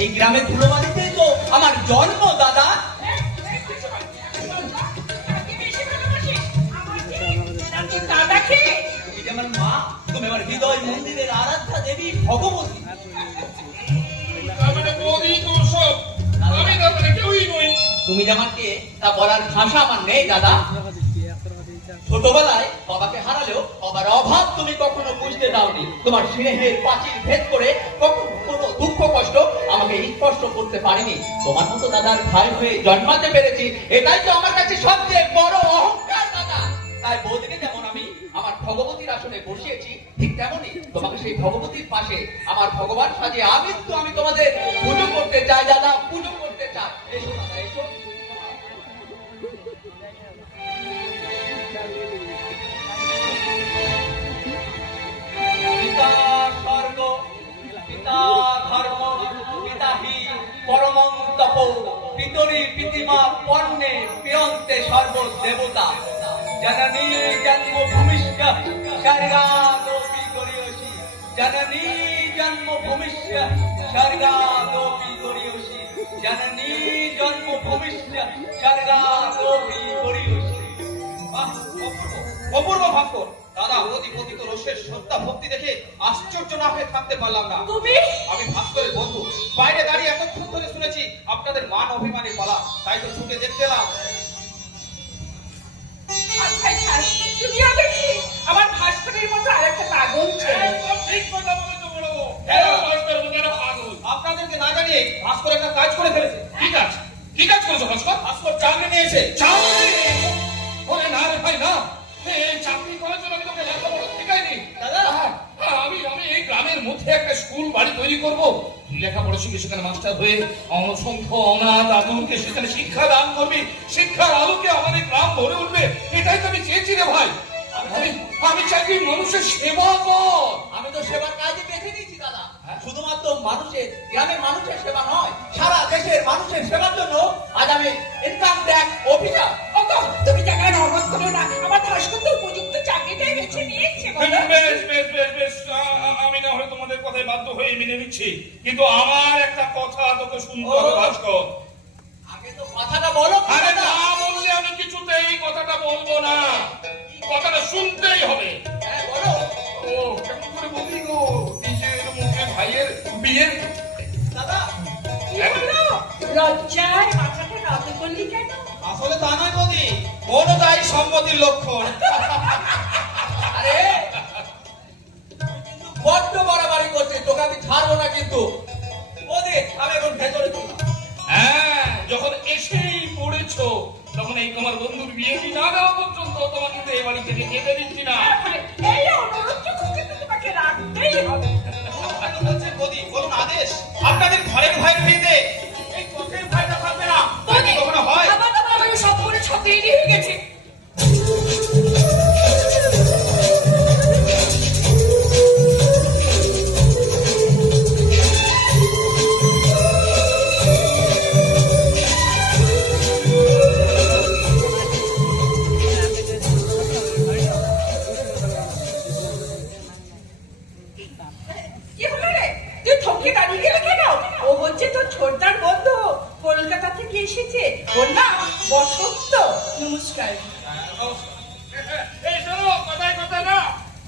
এই গ্রামে ধুলোবালিতে তো আমার জন্ম দাদা। তুমি যেমন মা, তুমি আমার হৃদয় মন্দিরের আরাধ্যা দেবী ভগবতী। তুমি যেমন কে তা বলার ভাষা আমার নেই দাদা। ছোটবেলায় বাবাকে হারালেও বাবার অভাব তুমি কখনো বুঝতে দাওনি। তোমার স্নেহের পাঁচিল ভেদ করে কখনো কোনো দুঃখ কষ্ট আমাকে স্পর্শ করতে পারিনি। তোমার মতো দাদার ভাই হয়ে জন্মাতে পেরেছি, এটাই তো আমার কাছে সবচেয়ে বড় অহংকার দাদা। তাই বৌদিকে যেমন আমি আমার ভগবতীর আসনে বসিয়েছি, ঠিক তেমনই তোমাকে সেই ভগবতীর পাশে আমার ভগবান সাজিয়ে আমি তোমাদের পুজো করতে চাই দাদা, পুজো করতে চাই। এসো দাদা, এসো। পিতা স্বর্গ, পিতা ধর্ম, পিতা হি পরমং তপ, পিতরি পিতিমা পর্ণে প্রিয়ন্তে সর্ব দেবতা। জননী জন্মভূমিষ্ঠ স্বর্গাদপি গরীয়সী, জননী জন্মভূমিষ্ঠ স্বর্গাদপি গরীয়সী, জননী জন্মভূমিষ্ঠ স্বর্গাদপি গরীয়সী। অপূর্ব ভাস্কর দাদা, অধিপতিত রসের শ্রদ্ধা ভক্তি দেখে আশ্চর্য না হয়ে থাকতে পারলাম না। আমি ভাস্করের বন্ধু, বাইরে দাঁড়িয়ে এতক্ষণ ধরে শুনেছি আপনাদের মান অভিমানের পালা, তাই তো ছুটে দেখতে এলাম। আমার ভাস্করের মতো আরেকটা পাগল আপনাদেরকে না জানিয়ে ভাস্কর একটা কাজ করে ফেলেছে। কি কাজ করেছো ভাস্কর? ভাস্কর চাকরি নিয়েছে। বলে না রে ভাই না, চাকরি করার জন্য আমি তোকে লেখাপড়া শেখাইনি দাদা। আমি এই গ্রামের মধ্যে একটা স্কুল বাড়ি তৈরি করবো, লেখাপড়া শিখে সেখানে মাস্টার হয়ে অসংখ্য অনাথ আতঙ্কে সেখানে শিক্ষা দান করবি, শিক্ষার আলোকে আমাদের গ্রাম ভরে উঠবে, এটাই তো আমি চেয়েছি রে ভাই। আমি চাকরি মানুষের সেবা কর। আমি তো সেবার কাজে বেছে নিয়েছি দাদা। শুধুমাত্র মানুষের, গ্রামের মানুষের সেবা নয়, সারা দেশের মানুষের সেবার জন্য আজ আমি ইনকাম ট্যাক্স অফিসার। তুমি জায়গায় অবাক করো না, আমার ভাস্কর তো উপযুক্ত চাকরিটাই বেছে নিয়েছে। বেশ বেশ বেশ বেশ, আমি না হয় তোমাদের কথায় বাধ্য হয়ে মেনে নিচ্ছি, কিন্তু আমার একটা কথা তোকে শুনতে হবে ভাস্কর। আগে তো কথাটা বলো। আরে না বললে আমি কিছুতেই এই কথাটা বলবো না, কথাটা শুনতেই হবে। হ্যাঁ বলো। ও কেমন করে বললি গো নিজের মুখে ভাইয়ের বিয়ের? দাদা কি হলো? লজ্জায় মাথাটা নত করলি কেন? আসলে তা নয় বৌদি, ওরও তাই সম্মতির লক্ষণ। আরে কিন্তু বড্ড বাড়াবাড়ি করছে, তোকে আমি ছাড়বো না কিন্তু। ওদে আমি এখন ভেতরে চললাম। হ্যাঁ, যখন এসেই পড়েছো তখন এই তোমার বন্ধুর বিয়ে না দেওয়া পর্যন্ত তোমার কিন্তু এই বাড়ি থেকে যেতে দিচ্ছি না। এই অনুরোধটুকু কিন্তু তোমাকে রাখতেই হবে। বলছেন বৌদি, বলুন আদেশ। আপনাদের ঘরের ভাইয়ের বিয়েতে এই চোখের ভাইটা থাকবে না, তা কি কখনো হয়? আমার তো বাবা সব করে সব রেডি হয়ে গেছে। কি হলো রে? তুই থমকে দাঁড়িয়ে গেলে কেন? ও হচ্ছে তোর ছোটদার বন্ধু, কলকাতা থেকে এসেছে। ওর নাম বসন্ত। নমস্কার। এই শোনো, কথায় কথা না,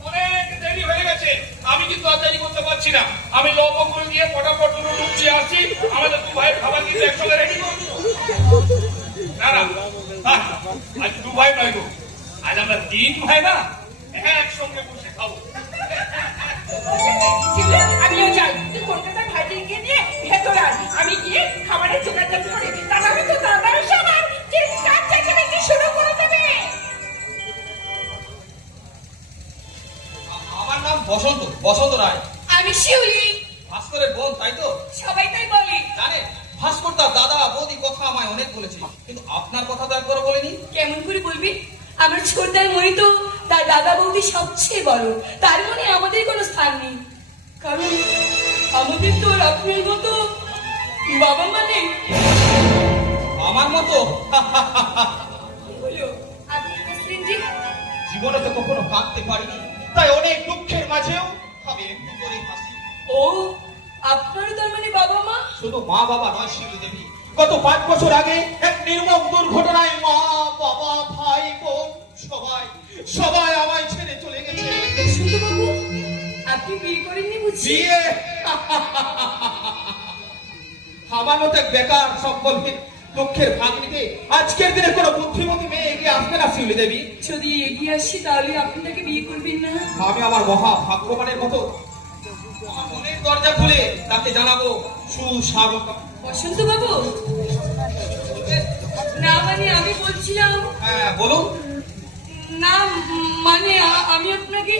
অনেক দেরি হয়ে গেছে, আমি কিন্তু আর দেরি করতে পারছি না। আমি লবণ করে দিয়ে ফটাফট দুটো লুচি আসছি, আমাদের দু ভাইয়ের খাবার কিন্তু একসঙ্গে রেডি করবো। না না, আজ দু ভাই নয় গো, আজ আমরা তিন ভাই না একসঙ্গে বসে খাবো। আমিও যাই, তুই কলকাতার ভাইকে নিয়ে ভেতরে আস। আমি গিয়ে খাবারের যোগাযোগ করে তার আগে তো দাদার সবার চিৎকার চেঁচামেচি শুরু করে দেবে। আমার নাম বসন্ত, বসন্ত রায়। আমি শিউলি। ভাস্করের বোন, তাই তো? সবাই তাই বলি। জানেন, ভাস্কর তার দাদা বৌদি কথা আমায় অনেক বলেছে, কিন্তু আপনার কথা তো একবারও বলেনি। কেমন করে বলবি? আমার ছোটদার মনে তো তার দাদা বৌদি সবচেয়ে বড়, তার মনে আমাদের কোনো স্থান নেই, কারণ আমাদের তো আপনার মতো বাবা মা নেই। আমার মতো? কি হলো? আপনি হাসলেন যে? জীবনে তো কখনো কাঁদতে পারিনি, তাই অনেক দুঃখের মাঝেও আমি একটু করে হাসি। ও, আপনার তার মানে বাবা মা? শুধু মা বাবা নয় শিলু দেবী, গত 5 বছর আগে এক নির্মম দুর্ঘটনায় মা বাবা ভাই বোন সবাই সবাই আমায় ছেড়ে চলে গেছে। শুধু বাবু, আপনি বিয়ে করেননি বুঝছি? বিয়ে? আমার মতো এক বেকার সম্পর্কে দুঃখের ভাগ নিতে আজকের দিনে কোনো বুদ্ধিমতী মেয়ে এগিয়ে আসবে না শিউলি দেবী। যদি এগিয়ে আসি তাহলে আপনি তাকে বিয়ে করবেন না? আমি আমার মহা ভাগ্যবানের মতো আমার মনের দরজা খুলে তাকে জানাবো সুস্বাগতম। বসন্ত বাবু, না মানে আমি বলছিলাম, হ্যাঁ বলুন। না মানে আমি আপনাকে,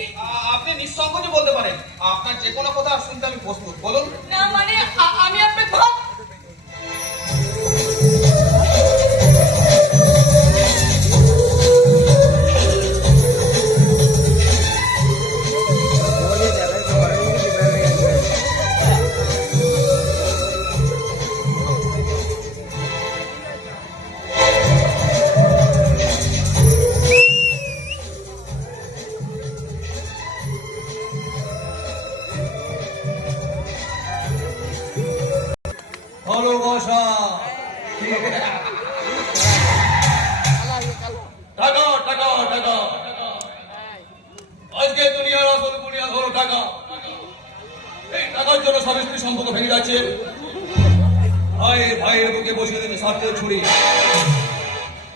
আপনি নিঃসংকোচে বলতে পারেন, আপনার যে কোনো কথা শুনতে আমি প্রস্তুত, বলুন। না মানে আমি আপনাকে ভালোবাসা টাকা টাকা টাকা, আজকে দুনিয়ার আসল বুনিয়াদ হলো টাকা। এই টাকার জন্য স্বামী স্ত্রী সম্পর্ক ভেঙে যাচ্ছে, ভাইয়ের ভাইয়ের বুকে বসিয়ে দিচ্ছে স্বার্থের ছুরি।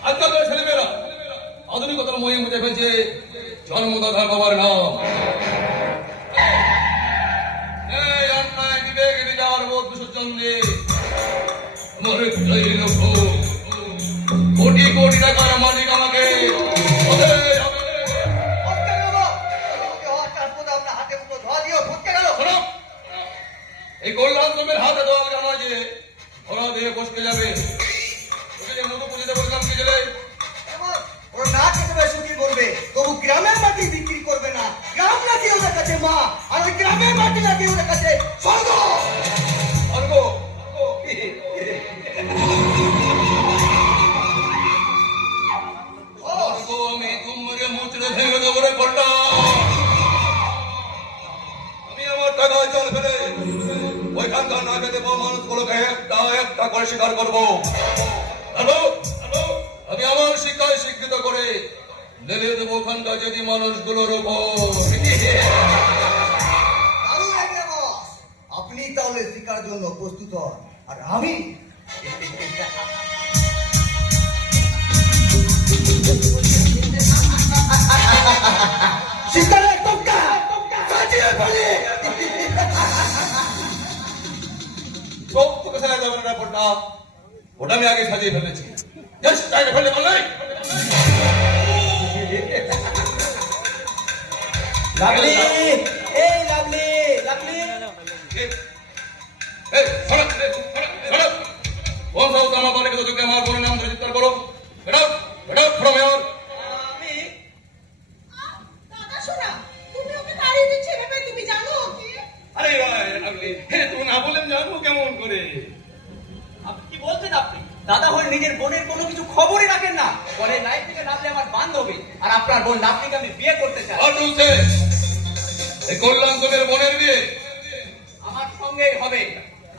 আজকালকার ছেলেমেয়েরা আধুনিকতার মহিম বুঝে ফেলছে জন্মদাতার বাবার নাম। এই অন্যায় বিবেক এড়ে যাওয়ার বোধ বিসর্জন দিয়ে কোটি কোটি টাকার মালিক আমাকে হতেই হবে। শোনো, এই কল্যাণ তোমার হাতে দেওয়াল গানা যে ওরা দিয়ে বসতে যাবে, ওকে যে মধু পুজিতে বললাম কি গেলে ওরা না খেতে পারে শুকিয়ে করবে, তবু গ্রামের মাটি বিক্রি করবে না। গ্রাম নাকি ওদের কাছে মা, আর ওই গ্রামের মাটি নাকি ওদের কাছে স্বর্গ। স্বর্গ আমি তোমাকে মুচড়ে ভেঙে দেবো রে কন্যা। আমি আমার টাকা জল ফেলে করে স্বীকার করবো। আমি আমার শিক্ষায় শিক্ষিত করে ঢেলে দেবো ওখানকার যদি মানুষগুলোর উপর। দারুণ আইডিয়া বস। আপনি তাহলে শিকার জন্য প্রস্তুত হন, আর আমি শিকারের টক্কা সাজিয়ে ফেলি। সব তোকে সাজা যাবে না ব্যাপারটা, ওটা আমি আগে সাজিয়ে ফেলেছি। জাস্ট সাইডে ফেলে বললে লাভলি, এই লাভলি, লাভলি। कौन सा उतामा पाने के तो क्या हमारा पूरा नाम रजिस्टर करो। बेटा बेटा खड़ो मैं और আমি দাদা শোনা, তুমি ওকে তাড়িয়ে দিচ্ছে ভেবে তুমি জানো ওকে? अरे अगले तू ना बोले जानू কেমন করে। আপনি কি বলছেন? আপনি দাদা হয়ে নিজের বোনের কোনো কিছু খবরই রাখেন না। পরে লাইফ থেকে লাভলি আমার বান্ধবী, আর আপনার বোন লাভলিকে আমি বিয়ে করতে চাই। और तुमसे এই কল্যাণ তোদের বোনের বিয়ে আমার সঙ্গেই হবে।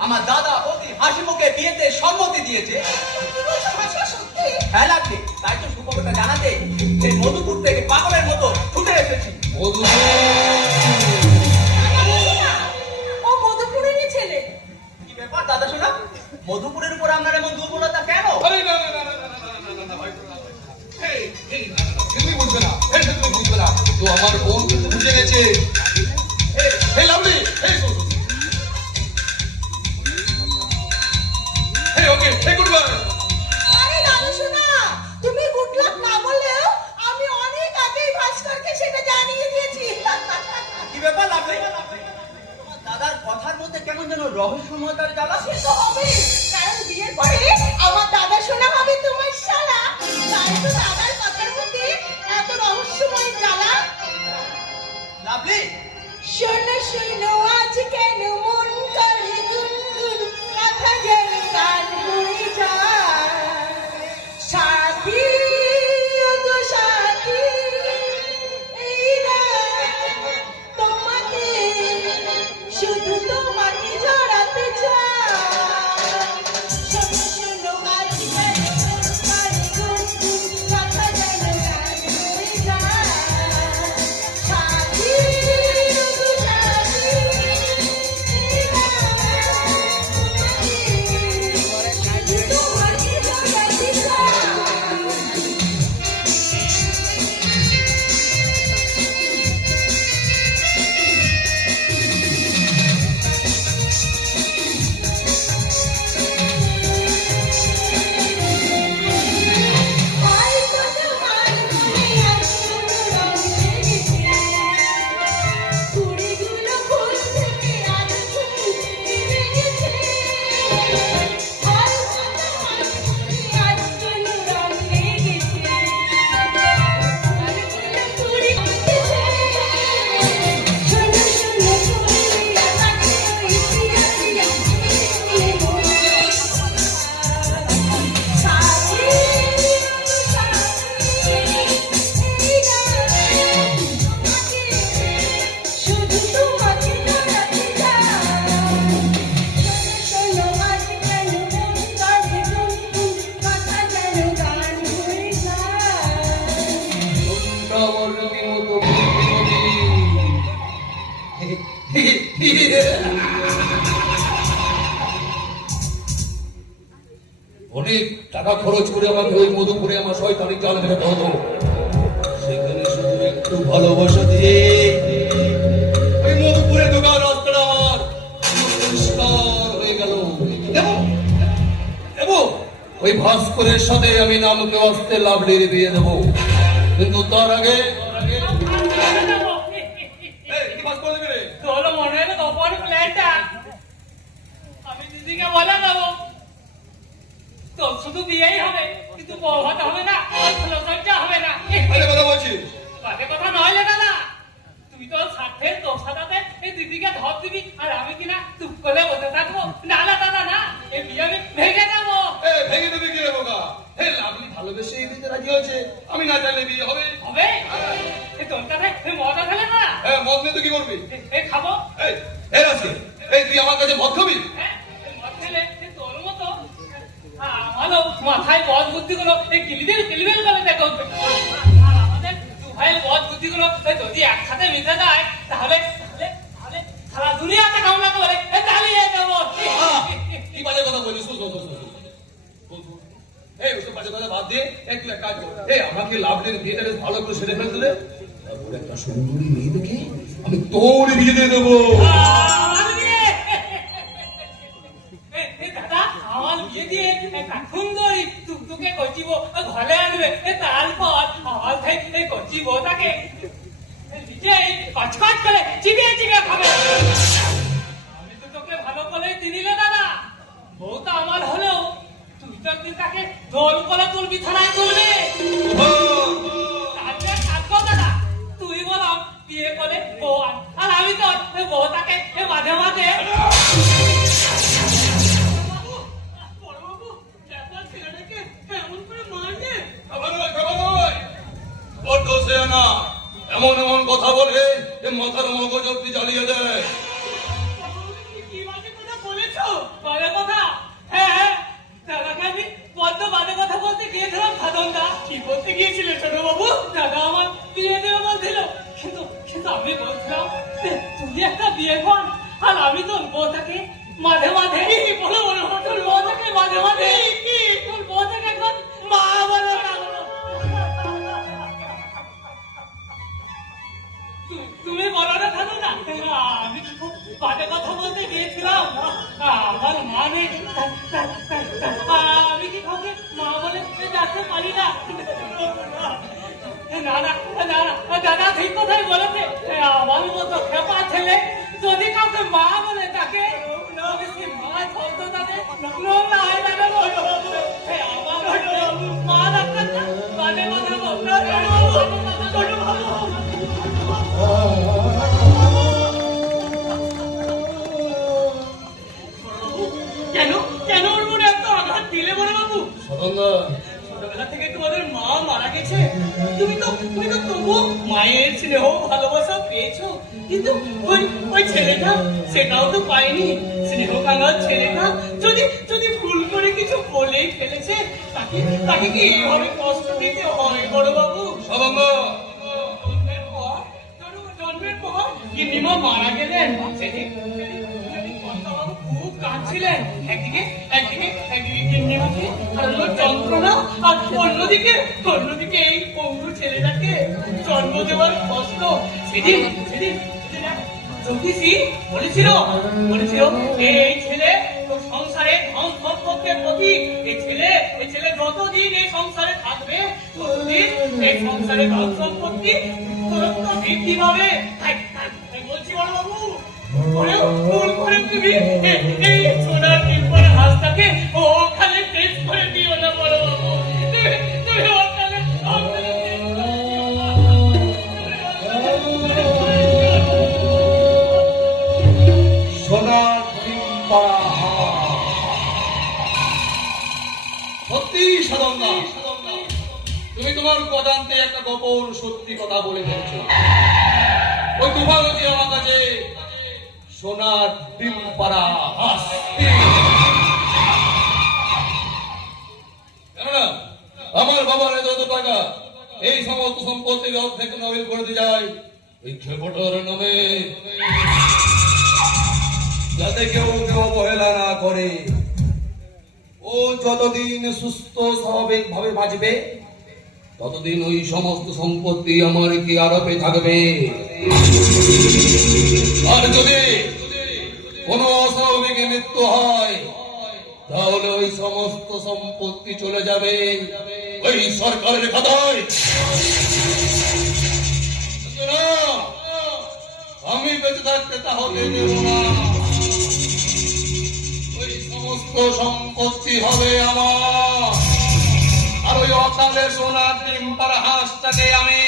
আমার দাদা অতি হাসি মুখে বিয়েতে সম্মতি দিয়েছে। কি বলছো ভাষা সত্যি? হ্যাঁ লাভলি, তাই তো সুখবরটা জানাতে সেই মধুপুর থেকে পাগলের মতো ছুটে এসেছি। মধু ও মধুপুরেরই ছেলে। কি ব্যাপার দাদা শোনা, মধুপুরের উপর আপনার এমন দুর্বলতা কেন? अरे ना ना ना ना ना ना ना ना भाई हे हे তুমি বুঝবে না, হে তুমি বুঝবে না। তো আমার বোন কিন্তু বুঝে গেছে। হে হে লাভলি, হে হে ওকে, হে গুড বাই। আরে দাদা শোনা, তুমি গুড লাক না বললেও আমি অনেক আগেই ভাস্করকে সেটা জানিয়ে দিয়েছি। কি ব্যাপার লাভলি, তোমার দাদার কথার মধ্যে কেমন যেন রহস্যময়তার জ্বালা। সে তো হবে, কারণ বিয়ের পরে আমার দাদা শোনা হবে তোমার শালা। তাই তো দাদার কথার মধ্যে এত রহস্যময় জ্বালা। লাভলি, শোনো শোনো আজ কেন মন করে গুনগুন, কথা যেন গান হয়ে যায়। সাথী ওগো সাথী, এই রাত তোমাকে, শুধু তোমাকে জড়াতে চাই। শোনো শোনো আজ কেন মন করে গুনগুন, কথা যেন গান হয়ে যায়। সাথী ওগো সাথী, এই রাত তোমাকে, শুধু তোমাকে জড়াতে চাই। হয়তো তোমার মনে আছে রং লেগেছে, কুড়িগুলো ফুল থেকে আজ তুমি ফিরে গেছে। হয়তো তোমার মনে আছে রং লেগেছে, কুড়িগুলো কুড়ি উঠেছে। শোনো শোনো তুমি আমাকে ওই পিয়া পিয়া বলে মনে সাথী শুধু তোমাকে জড়াতে চাই। শোনো আজ কেন মন করে গুনগুন, কথা যেন গান হয়ে যায়। আমার রীতিমতো অনেক টাকা খরচ করে আমাকে ওই মধুপুরে আমার শয়তানি জাল মেটাতে হতো। সেখানে শুধু একটু ভালোবাসা দিয়ে ওই মধুপুরে ঢোকার রাস্তাটা আমার পরিষ্কার হয়ে গেল। এবং ওই ভাস্করের সাথে আমি নামকে আসতে লাভলির বিয়ে দেবো, কিন্তু তার আগে কি ভাস্কর দেবে রে? তোর মনে হলো তখন প্ল্যানটা আমি দিদিকে বলে দেবো তোর শুধু বিয়েই হবে, কিন্তু বউ হতে হবে না, ফুলসজ্জা হবে না। আরে কথা বলছি বাজে কথা নয় রে দাদা, তুই তো স্বার্থের তোর সাথে এই দিদিকে ধর দিবি, আর আমি কিনা চুপ করে বসে থাকবো। না না দাদা না, এই বিয়ে আমি ভেঙে যাবো। ভেঙে দেবে কি রে বোকা? হে লাভলি ভালোবেসে এই বিয়েতে রাজি হয়েছে, আমি না জানলে বিয়ে হবে? হবে তোর কথায় মজা ফেলে না। হ্যাঁ মদ নিয়ে তো কি করবি? এই খাবো। এই রাজকে, এই তুই আমার কাছে মদ খাবি? হ্যাঁ মদ খেলে তোর মতো আমারও মাথায় বদ বুদ্ধিগুলো এই কিলিদের কিলিবেল করে দেখো আর আমাদের দু ভাইয়ের বদ বুদ্ধিগুলো যদি একসাথে মিশে যায় তাহলে তাহলে তাহলে সারা দুনিয়াতে কামড়াতে বলে চালিয়ে দেবো কি বাজে কথা বলিস? এই ওসব বাজে কথা বাদ দিয়ে একটু এক কাজ কর। এই আমাকে লাভদের বিয়েটা বেশ ভালো করে সেরে ফেলতে দে, তারপরে একটা সুন্দরী মেয়ে দেখে আমি তোর বিয়ে দিয়ে দেবো। আমার বিয়ে দাদা আমার বিয়ে দিয়ে একটা সুন্দরী টুকটুকে কচিব ঘরে আনবে তারপর আমার ভাই কচি বউটাকে নিজেই কচকচ করে চিবিয়ে চিবিয়ে খাবে। আমি তো তোকে ভালো করে চিনিলে দাদা, বউটা আমার হলেও তুই তো একদিন তাকে দোল করে তোর বিছানায় তুলবে। তাহলে থাকবো দাদা, তুই বলো বিয়ে করে বউ আন, আর আমি তো বউটাকে মাঝে মাঝে ছেলেটাকে এমন করে মারবে। এমন এমন কথা বলে মাথার মগজ অব্দি জ্বালিয়ে দেয়। কি বাজে কথা বলেছো? বাজে কথা? হ্যাঁ হ্যাঁ, দাদাকে আমি বড্ড বাজে কথা বলতে গিয়েছিলাম। সাধনদা কি বলতে গিয়েছিলে ছোট বাবু? দাদা আমার বিয়ে দেবে বলছিল, কিন্তু কিন্তু আমি বলছিলাম যে তুই একটা বিয়ে কর, আর আমি তোর বউটাকে মাঝে মাঝে বলো বলো তোর বউটাকে মাঝে মাঝে তোর বউটাকে এখন মা বলো না বলো। তুমি বলো না থাকো না, আমি খুব বাজে কথা বলতে গিয়েছিলাম। আমার মা নেই, আমি কি কাউকে মা বলে ডাকতে পারি না। না না না দাদা ঠিক কথাই বলেছে, আমার মতো খেপা ছেলে যদি কাউকে মা বলে তাকে মা বলতো তাকে নোংরা হয় না। আমার মা ডাক্তার না বাজে কথা বলতো। কেন কেন ওর মনে এত আঘাত দিলে বলে বাবু? ছোটবেলা থেকে তোমাদের মা মারা গেছে, তুমি তো তবু মায়ের স্নেহ ভালোবাসা পেয়েছো, কিন্তু ওই ছেলেটা সেটাও তো পায়নি। স্নেহ কাঙাল ছেলেটা যদি যদি ভুল করে কিছু বলেই ফেলেছে, তাকে কি এইভাবে কষ্ট দিতে হয় বড় বাবু? জন্মের পর গিন্নিমা মারা গেলেন, সেদিন কর্তাবাবু খুব কাঁদছিলেন। একদিকে গিন্নিমাকে হারানোর যন্ত্রণা, আর অন্যদিকে এই পঙ্গু ছেলেটাকে জন্ম দেওয়ার কষ্ট। সেদিন জ্যোতিষী বলেছিল এই ছেলে তোর সংসারে ধন সম্পর্কের প্রতীক। এই ছেলে যতদিন এই সংসারে থাকবে ততদিন এই সংসারে ধন সম্পত্তি বৃদ্ধি পাবে। বলছি বড় বাবু, ভুল করে তুমি এই সোনার টিম্পরে হাঁসটাকে ওখানে টেস্ট করে দিও না বড় বাবু। তুমি ওখানে সোনার ডিম্পাড়া সত্যি সাধনা, তুমি তোমার পদান্তে একটা গোপন সত্যি কথা বলে ফেলছো। ওই দুভাগী আমার কাছে সোনার ডিম্পাড়া হাসতি। আমার বাবার যত টাকা এই সমস্ত সম্পত্তির অর্ধেক নভেল করে দিয়ে যায় ওই খেপটার নামে, যাতে কেউ অবহেলা না করে। ও যতদিন সুস্থ স্বাভাবিক ভাবে বাঁচবে ততদিন ওই সমস্ত সম্পত্তি আমার কি আরোপে থাকবে। আর যদি কোন অস্বাভাবিক মৃত্যু হয় তাহলে ওই সমস্ত সম্পত্তি চলে যাবে ওই সরকারের খাতায়। আমি বেঁচে থাকতে তাহলে দেব না। ওই সমস্ত সম্পত্তি হবে আমার, আর ওই অকালে সোনার ডিম্পার হাঁসটাকে আমি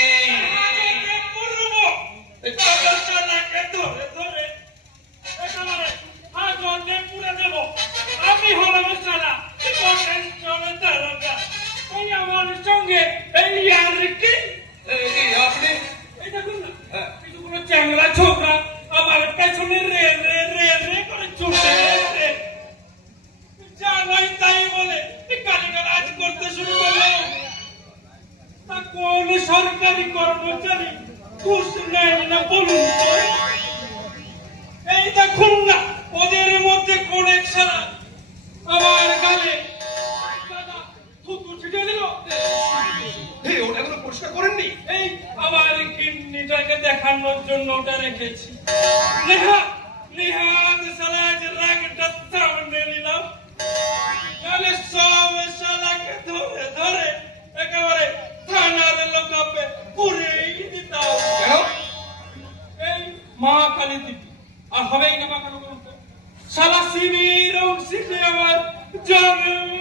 আমি হলাম সারা আমার সঙ্গে আপনি কোনো চ্যাংলা ছোকরা আমার পেছনে রে রে রে রে করে ছুটে জানাই তাই বলে কালী কোন সরকারি কর্মচারী ঘুষ নেয় না বলুন তো? এই দেখুন না, ওদের মধ্যে কোন এক সারা আমার গালে দাদা থুতু ছিটে দিল। ওটা এখনো পরিষ্কার করেননি? এই আমার কিডনিটাকে দেখানোর জন্য ওটা রেখেছি। নেহাত সালাজ রাগটা সামনে নিলাম, নাহলে সব শালাকে ধরে ধরে একেবারে থানার লোকাপে পুরেই দিতাম। কেন? এই মা কালী দিদি আর হবেই না, মা কালী বলতো শালা শিবির শিখে আমার জন্ম।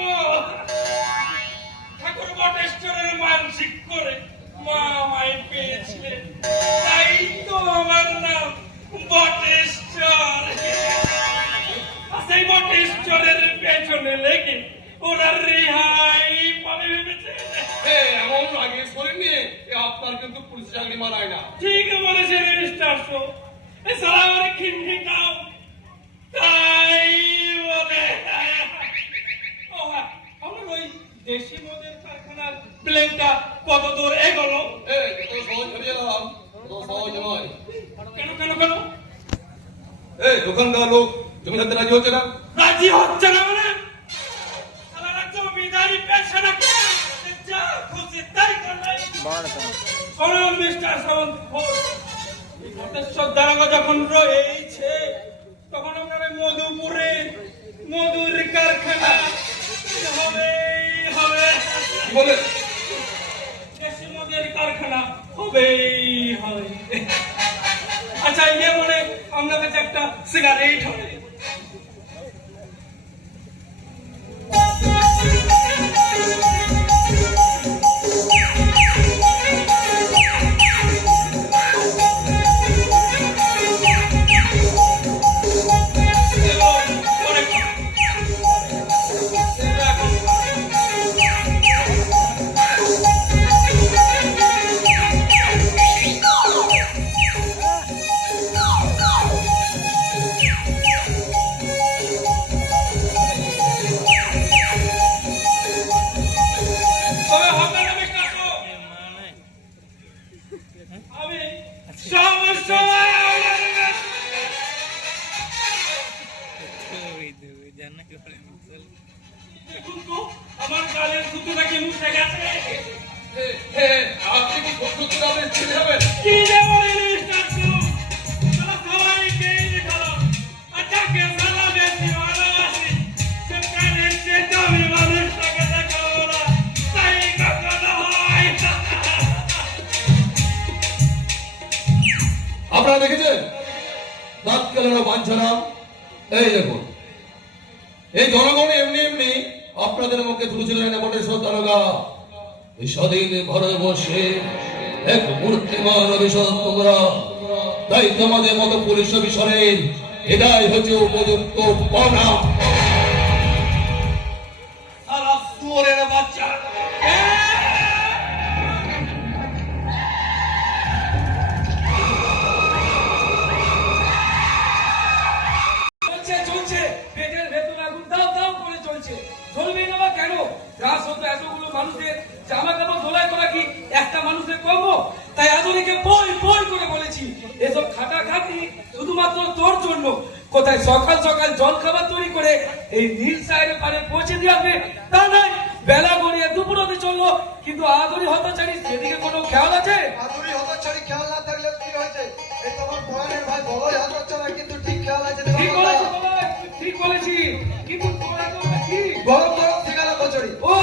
ঠাকুর বটেশ্বরের মানসিক করে মা আমায় পেয়েছিলেন, তাই তো আমার নাম বটেশ্বর। আর সেই বটেশ্বরের পেছনে লেগে ওরা রেহাই পাবে ভেবেছে। এমন আগে শোনেননি, আপনার কিন্তু পুলিশ চাকরি মানায় না। ঠিক বলেছে রেজিস্টার শো, এ সারা আমার কিডনিটাও তাই বলে। ও হ্যাঁ, আমার ওই দেশি মদের কারখানার প্লেনটা কত দূর এগোলো? এত সহজ ভেবে গেলাম, অত সহজ নয়। কেন কেন কেন? দোকানদার লোক জমি থাকতে রাজি হচ্ছে না। রাজি হচ্ছে না মানে? সারা জমিদারি পেশাটা যা খুশি তাই করলে। শোনুন মিস্টার সামন্ত ঘোষ, ভটেশ্বর দারোগা যখন রয়েছে তখন আপনার মধুপুরে মধুর কারখানা হবেই হবে। কি বলে? দেশি মদের কারখানা হবেই হবে। আচ্ছা, ইয়ে মনে আপনার কাছে একটা সিগারেট হবে? আমি সব সময় দেখুন তো আমার গালের সুতোটা কি মুছে গেছে? আপনি কি সত্যি আপনি ছেড়ে যাবেন? কি যে বলে রেজিস্টার করুন, তারা সবাইকেই দেখালাম। আর যাকে সালা বেশি ভালোবাসি সে প্রাণের চেয়ে দামি মানুষটাকে দেখাবো না, তাই কখনো হয়। আপনারা দেখেছেন তৎকালীন বাঞ্ছনা? এই দেখুন, এই জনগণ এমনি এমনি আপনাদের মুখে তুলেছিলেন বটেশ্বর দারোগা। এই স্বাধীন ভারতবর্ষে এক মূর্তিমান অভিশাপ তোমরা, তাই তোমাদের মতো পুলিশ অফিসারের এটাই হচ্ছে উপযুক্ত পাওনা। সালা শুয়োরের বাচ্চা, চলছে চলছে, পেটের ভেতর আগুন দাও দাও করে চলছে। জ্বলবে না বা কেন? গ্রাস হতো এতগুলো মানুষের জামা কাপড় ধোলাই করা কি একটা মানুষের কর্ম? তাই আধুনিকে বই বই করে বলেছি, এসব খাটাখাটি শুধুমাত্র তোর জন্য। কোথায় সকাল সকাল জল খাবার তৈরি করে এই নীল সাইডে পারে পৌঁছে দিয়ে আসবে, তা নয় বেলা গড়িয়ে দুপুর হতে চললো, কিন্তু আদরি হতচারী সেদিকে কোনো খেয়াল আছে? আদুরি হতচ্ছাড়ি খেয়াল না থাকলে কি হয়েছে? এই তোমার পরাণের ভাই বড়ই হতচ্ছাড়া, কিন্তু ঠিক খেয়াল আছে। ঠিক বলেছি বাবা, ঠিক বলেছি, কিন্তু তোরা তো কি গরম গরম ঠিকানা কচুরি। ও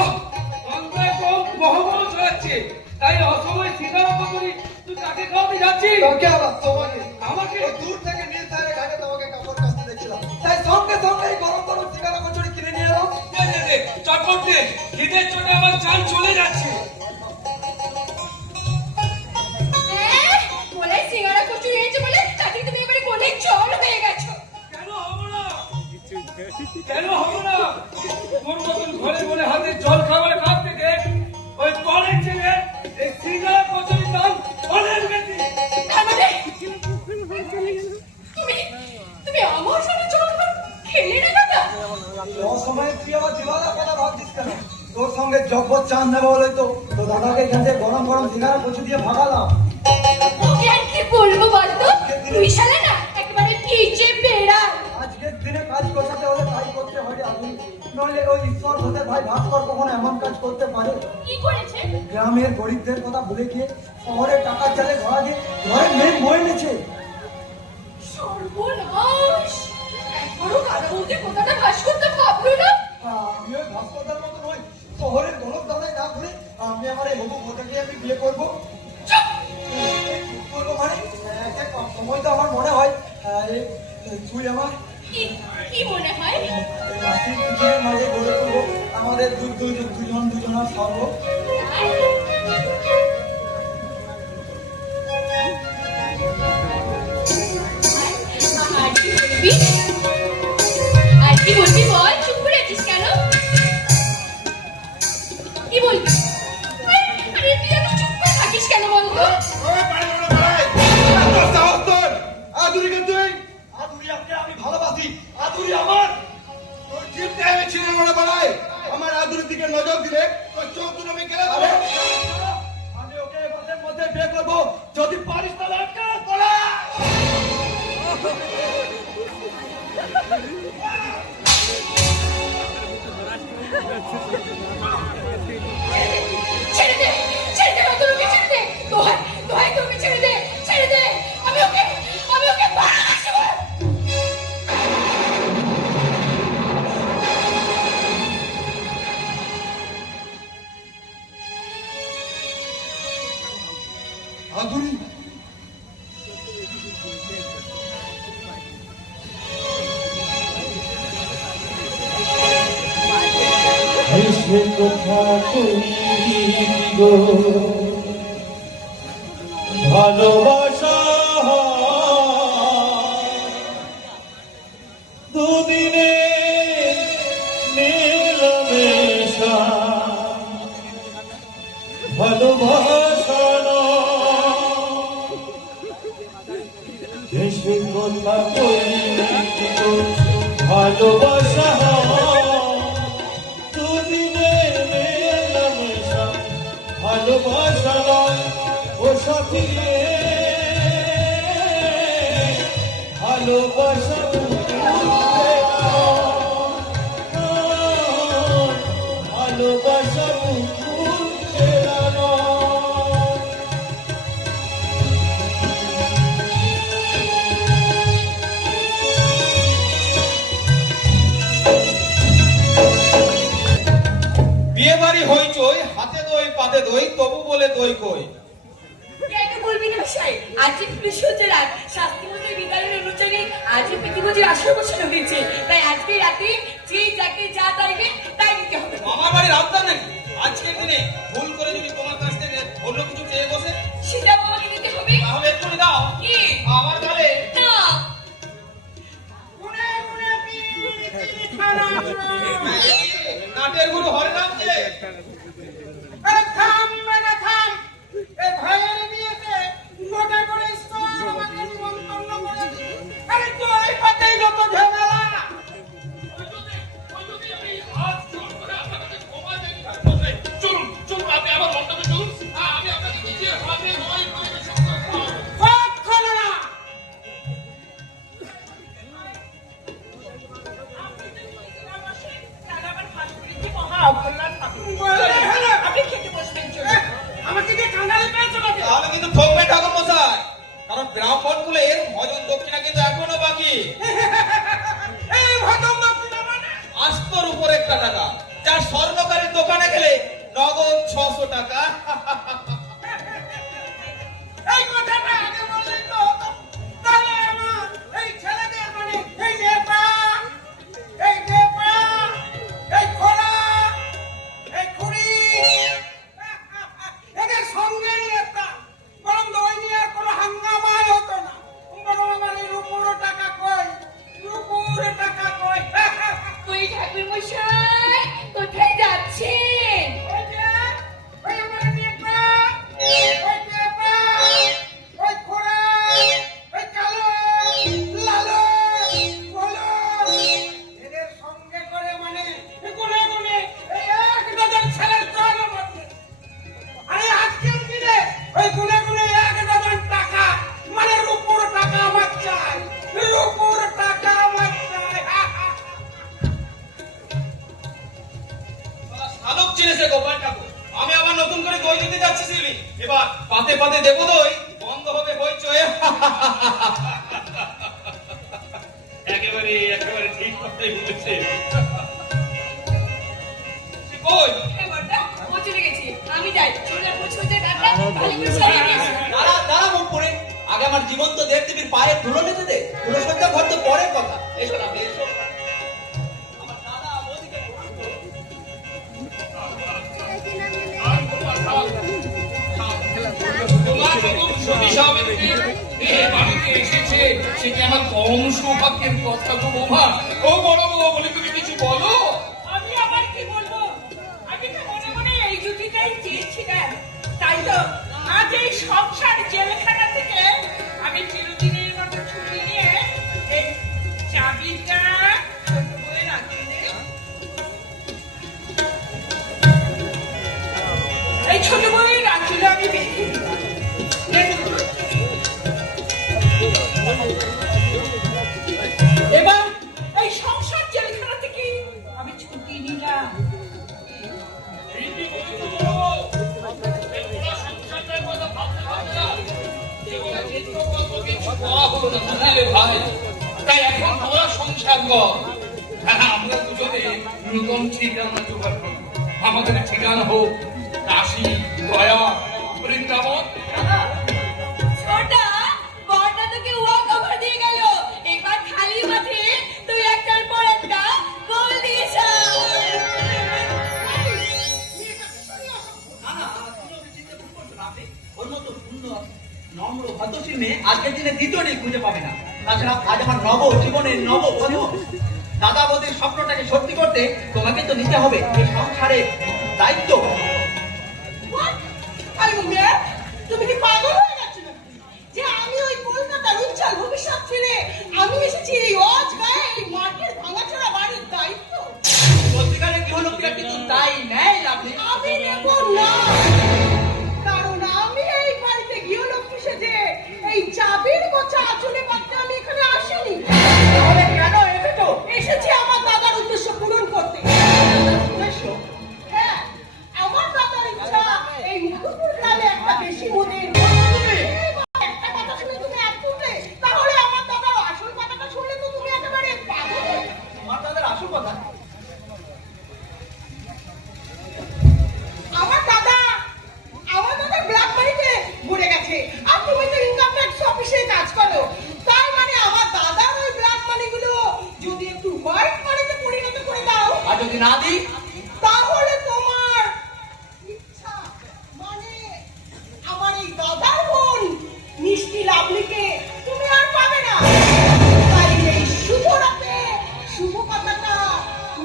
আমরা তো মহম্মদ চালাচ্ছে, তাই অসময় সিগারা করি তুই তাকে খাওয়াতে যাচ্ছিস? তোকে আবার তোমাকে আমাকে ওই দূর থেকে নীল সাইডে ঘাটে তোমাকে কাপড় কাচতে দেখছিলাম, তাই সঙ্গে সঙ্গে এই গরম গরম ঠিকানা কচুরি কিনে নিয়ে এলাম। দে দে দে, চটপট দে, খিদের চোটে আমার চাল চলে যাচ্ছে। বলে সিঙ্গারা কচুরি হয়েছে বলে তাতে তুমি এবারে কোনে চল হয়ে গেছো। কেন হবো না? কেন হবো না? তোর মতন ঘরে ঘরে হাতে জল খাবার খাপ থেকে ওই কলেজ ছেলে এই সিঙ্গারা কচুরির দাম অনেক বেশি। তার মানে তুমি আমার সাথে জল খেলে না দাদা? তোর সময় তুই আবার দিবালা কথা ভাবছিস কেন? তোর সঙ্গে জব্বর চাঁদ নেবো বলে তো তো দাদাকে খেতে গরম গরম সিঙ্গারা কচু দিয়ে ভাগালাম। ওকে আর কি বলবো বলতো, তুই শালা না একেবারে ভিজে বেড়াল। আজকের দিনে কাজ করতে হলে তাই করতে হয় আগুন, নইলে ওই ঈশ্বর হতে ভাই ভাস্কর কখনো এমন কাজ করতে পারে? কি করেছে? গ্রামের গরিবদের কথা ভুলে গিয়ে শহরে টাকা চালে ঘোরা দিয়ে ঘরের মেয়ে বয়ে নিয়েছে। সর্বনাশ! একবারও দাদা বলতে কথাটা ভাস করতে ভাবলো না? আমি ওই ভাস্করদার মতো নই, শহরের গরম দাদাই না ঘুরে আমি আমার এই হবু ভোটাকে আমি বিয়ে করবো। করবো মানে একটা সময় তো আমার মনে হয় তুই আমার কি মনে হয়? নাতির পিঠের মাঝে গড়ে তুলবো আমাদের দুজনার সর্ব। আর কি বলবি বল, চুপ করে আছিস কেন? কি বলবি? আরে তুই এত চুপ করে থাকিস কেন বলতো? আদুরিকে তুই আদুরি আমি ভালোবাসি, আদুরি আমার তোর জিপটা আমি ছিঁড়ে মনে বাড়াই। আমার আদুরির দিকে নজর দিলে তোর চোখ দুটো আমি কেড়ে দেবো। আমি ওকে এবারের মধ্যে বিয়ে করবো, যদি পারিস তাহলে আটকা পড়া। ছেড়ে দে, ছেড়ে দে, তোকে ছেড়ে দে, দোহাই দোহাই তোকে ছেড়ে দে, ছেড়ে দে, আমি ওকে ভালোবাসবো। আদুরি এসে কথা কইবি গো ভালোবাসা দুদিনে মেলামেশা ভালোবাসা এসে কথা কইবি গো ভালোবাসা ভালোবাসা নয় ও সাথী রে, ভালোবাসা ভালোবাসা বিয়ে বাড়ি হইচই, হাতে দই পাতে দই, তবু বলে দই কই। কেন বলবি না সাই? আজ বৃহস্পতিবার রাত শাস্ত্রী মতে বিদ্যালয়ের অনুযায়ী আজ প্রতিবছর 18 বছর হয়েছে, তাই আজকে রাতে যে যাকে যা চাইবে তাই দিতে হবে। আমার বাড়ির আবদার নাকি আজকের দিনে ভুল করে যদি তোমার কাছ থেকে অন্য কিছু চেয়ে বসে সেটা আমাকে দিতে হবে। তাহলে এক্ষুনি দাও কি? আমার গালে। না, নাটের গুরু হরিনাম যে চলুন চলুন, আপনি আমার মন্তব্যে চলুন। আমি আপনাকে নিজের হাতে নয় পরিবেশন করবো। আপনি খেতে বসবেন চলুন। আমাকে দিয়ে কাঙালি পেয়েছো নাকি? তাহলে কিন্তু ঠকবে ঠাকুর মশাই, কারণ ব্রাহ্মণ কুলে এর ভজন দক্ষিণা কিন্তু এখনো বাকি। এই ভজন দক্ষিণা মানে? আস্তর উপরে একটা টাকা, যার স্বর্ণকারীর দোকানে গেলে নগদ 600 টাকা। এই কথাটা আগে বললেই তো হতো। তাহলে আমার এই ছেলেদের মানে এই নেপা, এই খোড়া, এই খুড়ি, এদের সঙ্গে নিয়ে একটা বরং দই নিয়ে আর কোনো হাঙ্গামাই হতো না। বরং আমার এই রূপুরও টাকা কই, রূপুরের টাকা কই। ওই ঠাকুর মশাই কোথায় যাচ্ছেন? ওই যে, ওই আমার নেপা, ওই নেপা, এবার পাতে পাতে দেবো দই, বন্ধ হবে হইচই। একেবারে একেবারে ঠিক কথাই বলেছে। কই হ্যাঁ, বড়দা, ও চলে গেছে। আমি যাই। চলে পৌঁছে কাটা ভালো করে সরিয়ে দিয়েছি। দাঁড়া মুখ পড়ে, আগে আমার জীবন্ত দেবদেবীর পায়ের ধুলো নিতে দে। পুরস্কারটা ঘর তো পরের কথা। এসো না, এসো। আমার দাদা বৌদিকে তোমার মতন সতী সাবিত্রী এ বাড়িতে এসেছে, সে কি আমার কম সৌভাগ্যের কথা গো বৌমা? ও বড় বউ বলে তুমি কিছু বলো। আমি আবার কি বলবো? আমি তো মনে মনে এই জুটিটাই চেয়েছিলাম। তাই তো আজ এই সংসার জেলখানা থেকে আমি চিরদিনের মতো ছুটি নিয়ে এই চাবিটা ছোট বউয়ের আঁচলে, এই ছোট বউয়ের আঁচলে আমি বেঁধে দিলাম। এবার এই সংসার জেলখানা থেকে আমি ছুটি নিলাম। এই কি বলছো বড়? এই পুরো সংসারটার কথা ভাবতে ভাবতে না, জীবনে চিন্তা কত কিছু করা হলো না, বুঝলে ভাই? তাই এখন তোরা সংসার কর। হ্যাঁ, আমরা দুজনে নতুন ঠিকানা জোগাড় করব। আমাদের ঠিকানা হোক কাশী, গয়া, বৃন্দাবন। ছোটা, বড়দা তোকে ওয়াক ওভার দিয়ে গেল। এবার খালি মাঠে তুই একটার পর একটা গোল দিয়েছ। না, তুমি ওকে চিনতে ভুল করছো না আপনি। ওর মতো সুন্দর, নম্র, ভদ্রশীল মেয়ে আজকের দিনে দ্বিতীয়টি খুঁজে পাবে না। তাছাড়া আজ আমার নব জীবনের নব প্রথম দাদা বৌদির স্বপ্নটাকে সত্যি করতে তোমাকে তো নিতে হবে এই সংসারের দায়িত্ব। তুমি কি পাগল হয়ে গেছো নাকি? যে আমি ওই কলকাতার উজ্জ্বল ভবিষ্যৎ ছেড়ে আমি এসেছি এই অজ গায়ে এই মাটির ভাঙাচোরা বাড়ির দায়িত্ব। সত্যিকারের গৃহলক্ষ্মীরা কিন্তু তাই নেয় আপনি। আমি নেব না, কারণ আমি এই বাড়িতে গৃহলক্ষ্মী সেজে এই চাবির গোছা আঁচলে বাঁধতে আমি এখানে আসিনি। তাহলে কেন এসেছো? এসেছি আমার দাদার উদ্দেশ্য পূরণ করতে। এসো। হ্যাঁ, আমার দাদার ইচ্ছা এই মুকুটপুর গ্রামে একটা বেশি মোদের একটা কথা শুনে তুমি এক করলে, তাহলে আমার দাদার আসল কথাটা শুনলে তো তুমি একেবারে পাগল হয়ে যাবে। তোমার দাদার আসল কথা আমার দাদা ব্ল্যাক মানিতে ঘুরে গেছে, আর তুমি তো ইনকাম ট্যাক্স অফিসে কাজ করো। তার মানে আমার দাদার ওই ব্ল্যাক মানিগুলো যদি একটু হোয়াইট মানিতে পরিণত করে দাও, আর যদি না দিই তাহলে তোমার ইচ্ছা মানে আমার এই দাদার বোন মিষ্টি লাভলিকে তুমি আর পাবে না। তাই এই শুভ রাতে শুভ কথাটা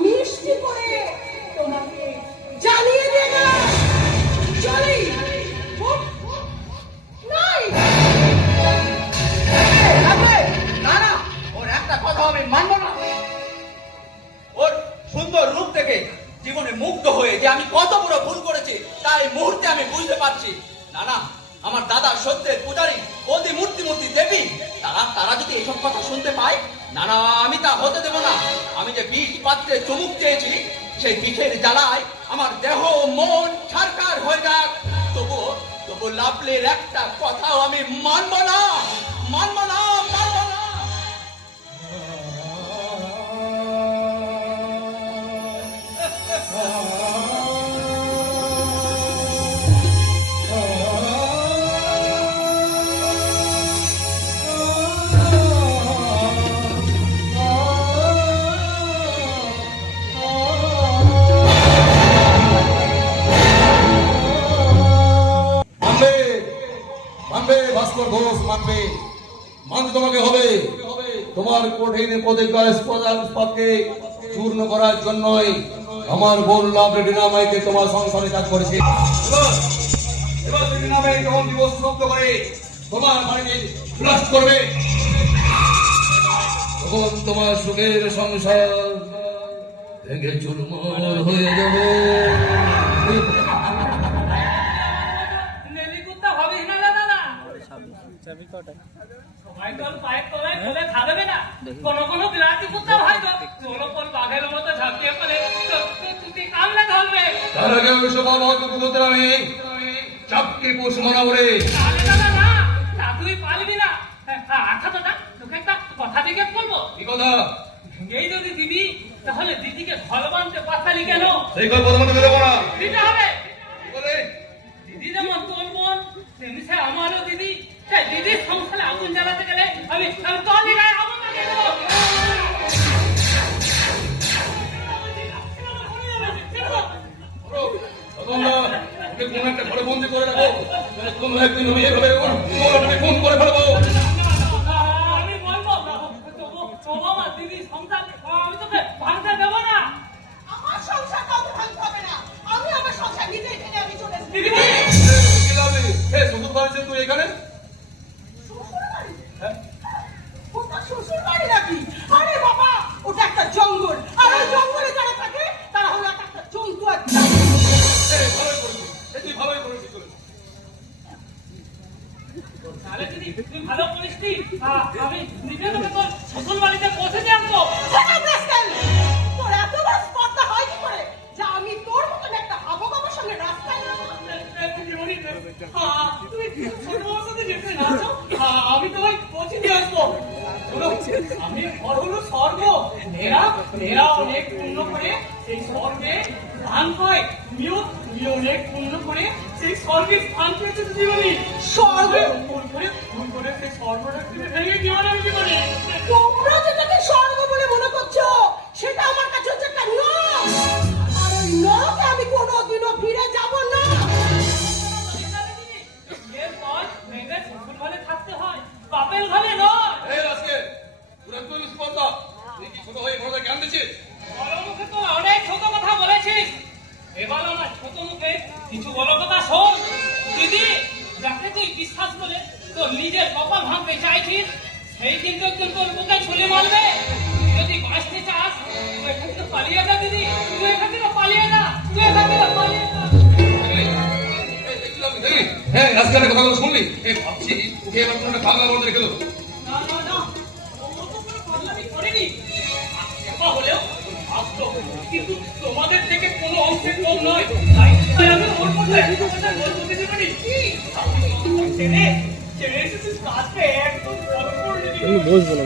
মিষ্টি করে তোমাকে জানিয়ে দিয়ে গেলাম। চলি নাই না না, ওর একটা কথা আমি মানবো না। ওর সুন্দর রূপ দেখে জীবনে মুগ্ধ হয়ে যে আমি কত বড় ভুল করেছি তাই মুহূর্তে আমি বুঝতে পারছি। না না, আমার দাদা সত্যের পূজারী, বৌদি মূর্তি দেবী, তারা যদি এসব কথা শুনতে পায়, না না, আমি তা হতে দেব না। আমি যে বিষ পাত্রে চুমুক চেয়েছি, সেই বিষের জ্বালায় আমার দেহ মন ছারকার হয়ে যাক, তবু লাভলির একটা কথাও আমি মানব না। মানবে ভাস্কর ঘোষ, মানতে তোমাকে হবে। তোমার কঠিন প্রতিজ্ঞাকে চূর্ণ করার জন্যই আমার বোন লাভলি ডিনামাইকে তোমার সংসারে কাজ করেছে। এবার ডিনামাই যখন দিবস সমাপ্ত করে তোমার বাড়িতে ব্লাস্ট করবে, তখন তোমার সুখের সংসার ভেঙে চুরমার হয়ে যাবে। নেলিকুত্তা হবে না দাদা। সবাই তো পায়ের তলায় ফেলে থাকবে না। কোনো বিরাটি কুত্তা হয়তো চোরপল বাঘের মতো ঝাঁপিয়ে পড়ে তুমি কামড়ে ধরবে। তার আগে ওই সকল মহৎ পুত্র আমি চাপকে পোষ মানাবো রে। তাহলে দাদা না, তা তুই পারবি না। আচ্ছা দাদা, তোকে একটা কথা জিজ্ঞেস করবো। কি কথা? এই যদি দিবি, তাহলে দিদিকে ঘর বানতে পারতালি কেন? সেই কথা প্রথমে দেবো না। দিতে হবে। কি বলে? দিদি যেমন তোর বোন, তেমনি সে আমারও দিদি। তাই দিদির সংসারে আগুন জ্বালাতে গেলে আমি তোর গায়ে আগুন লাগিয়ে দেবো। তোমরা ওকে কোন একটা ঘরে বন্দি করে রাখো, কোনো একদিন আমি এভাবে ওকে খুন করে ফেলবো। আমি বলবো তবু আমার দিদি সংসার আমি তোকে ভাঙতে দেবো না। আমার সংসার কাউকে ভাঙতে হবে না, আমি আমার সংসার নিজেই টেনে আমি চলে এসেছি। দিদি কি লাভ? শ্বশুর বাড়িতে তুই এখানে? শ্বশুর বাড়ি? ওটা শ্বশুর বাড়ি নাকি? আরে বাবা, ওটা একটা জঙ্গল, আর ওই জঙ্গলে যারা থাকে তারা হলো একটা জন্তু একটা। ভালোই করেছিস, তুই ভালোই করেছিস। তাহলে দিদি তুই ভালো করিস নি। আমি নিজে তোকে তোর শ্বশুর বাড়িতে পৌঁছে দিয়ে আসবো। তোর এত বড় স্পর্ধা হয় কি করে যে আমি তোর মতন একটা হাবভাবের সঙ্গে রাস্তায় নামবো? তুমি ছোট বউর সাথে যেতে না চাও, আমি তোমায় পৌঁছে দিয়ে আসবো। শোনো, আমি ঘর হলো স্বর্গ। মেয়েরা অনেক পুণ্য করে সেই স্বর্গে স্থান পায়। তুমিও অনেক পুণ্য করে সেই স্বর্গে স্থান পেয়েছো জীবনী। স্বর্গ? ভুল করে সেই স্বর্গটা তুমি ভেঙে জীবনে আমি জীবনে। তোমরা যেটাকে স্বর্গ বলে মনে করছো সেটা আমার কাছে হচ্ছে একটা নরক, আর ওই নরকে আমি কোনোদিনও ফিরে যাব না। এরপর মেয়েদের শ্বশুর ঘরে থাকতে হয়, বাপের ঘরে নয়। এই আজকে তোরা তুই স্পর্ধা, তুই কি ছোট হয়ে বড়দের জ্ঞান দিচ্ছিস? বড় মুখে তো অনেক ছোট কথা বলেছিস, এবার আমার ছোট মুখে কিছু বড় কথা শোন। দিদি যাকে তুই বিশ্বাস করে তোর নিজের কপাল ভাঙতে চাইছিস, সেই কিন্তু একজন তোর বুকে ছুরি মারবে। যদি বাঁচতে চাস তুই এখান থেকে পালিয়ে যা দিদি, তুই এখান থেকে পালিয়ে যা, তুই এখান থেকে পালিয়ে যা। হ্যাঁ, আজকালের কথাগুলো শুনলি? ভাবছি ওকে এবার কোনো একটা বাংলা বলতে রেখে দেবো। না না না, ও তো কোনো পাগলামি করেনি। একা হলেও ভাবতো, কিন্তু তোমাদের থেকে কোনো অংশে কম নয়। তাই আমি ওর মধ্যে একটা কথা বলতে দিতে পারি। ছেড়ে এসেছিস কাজকে একদম বড় করে দিবি। বলবো না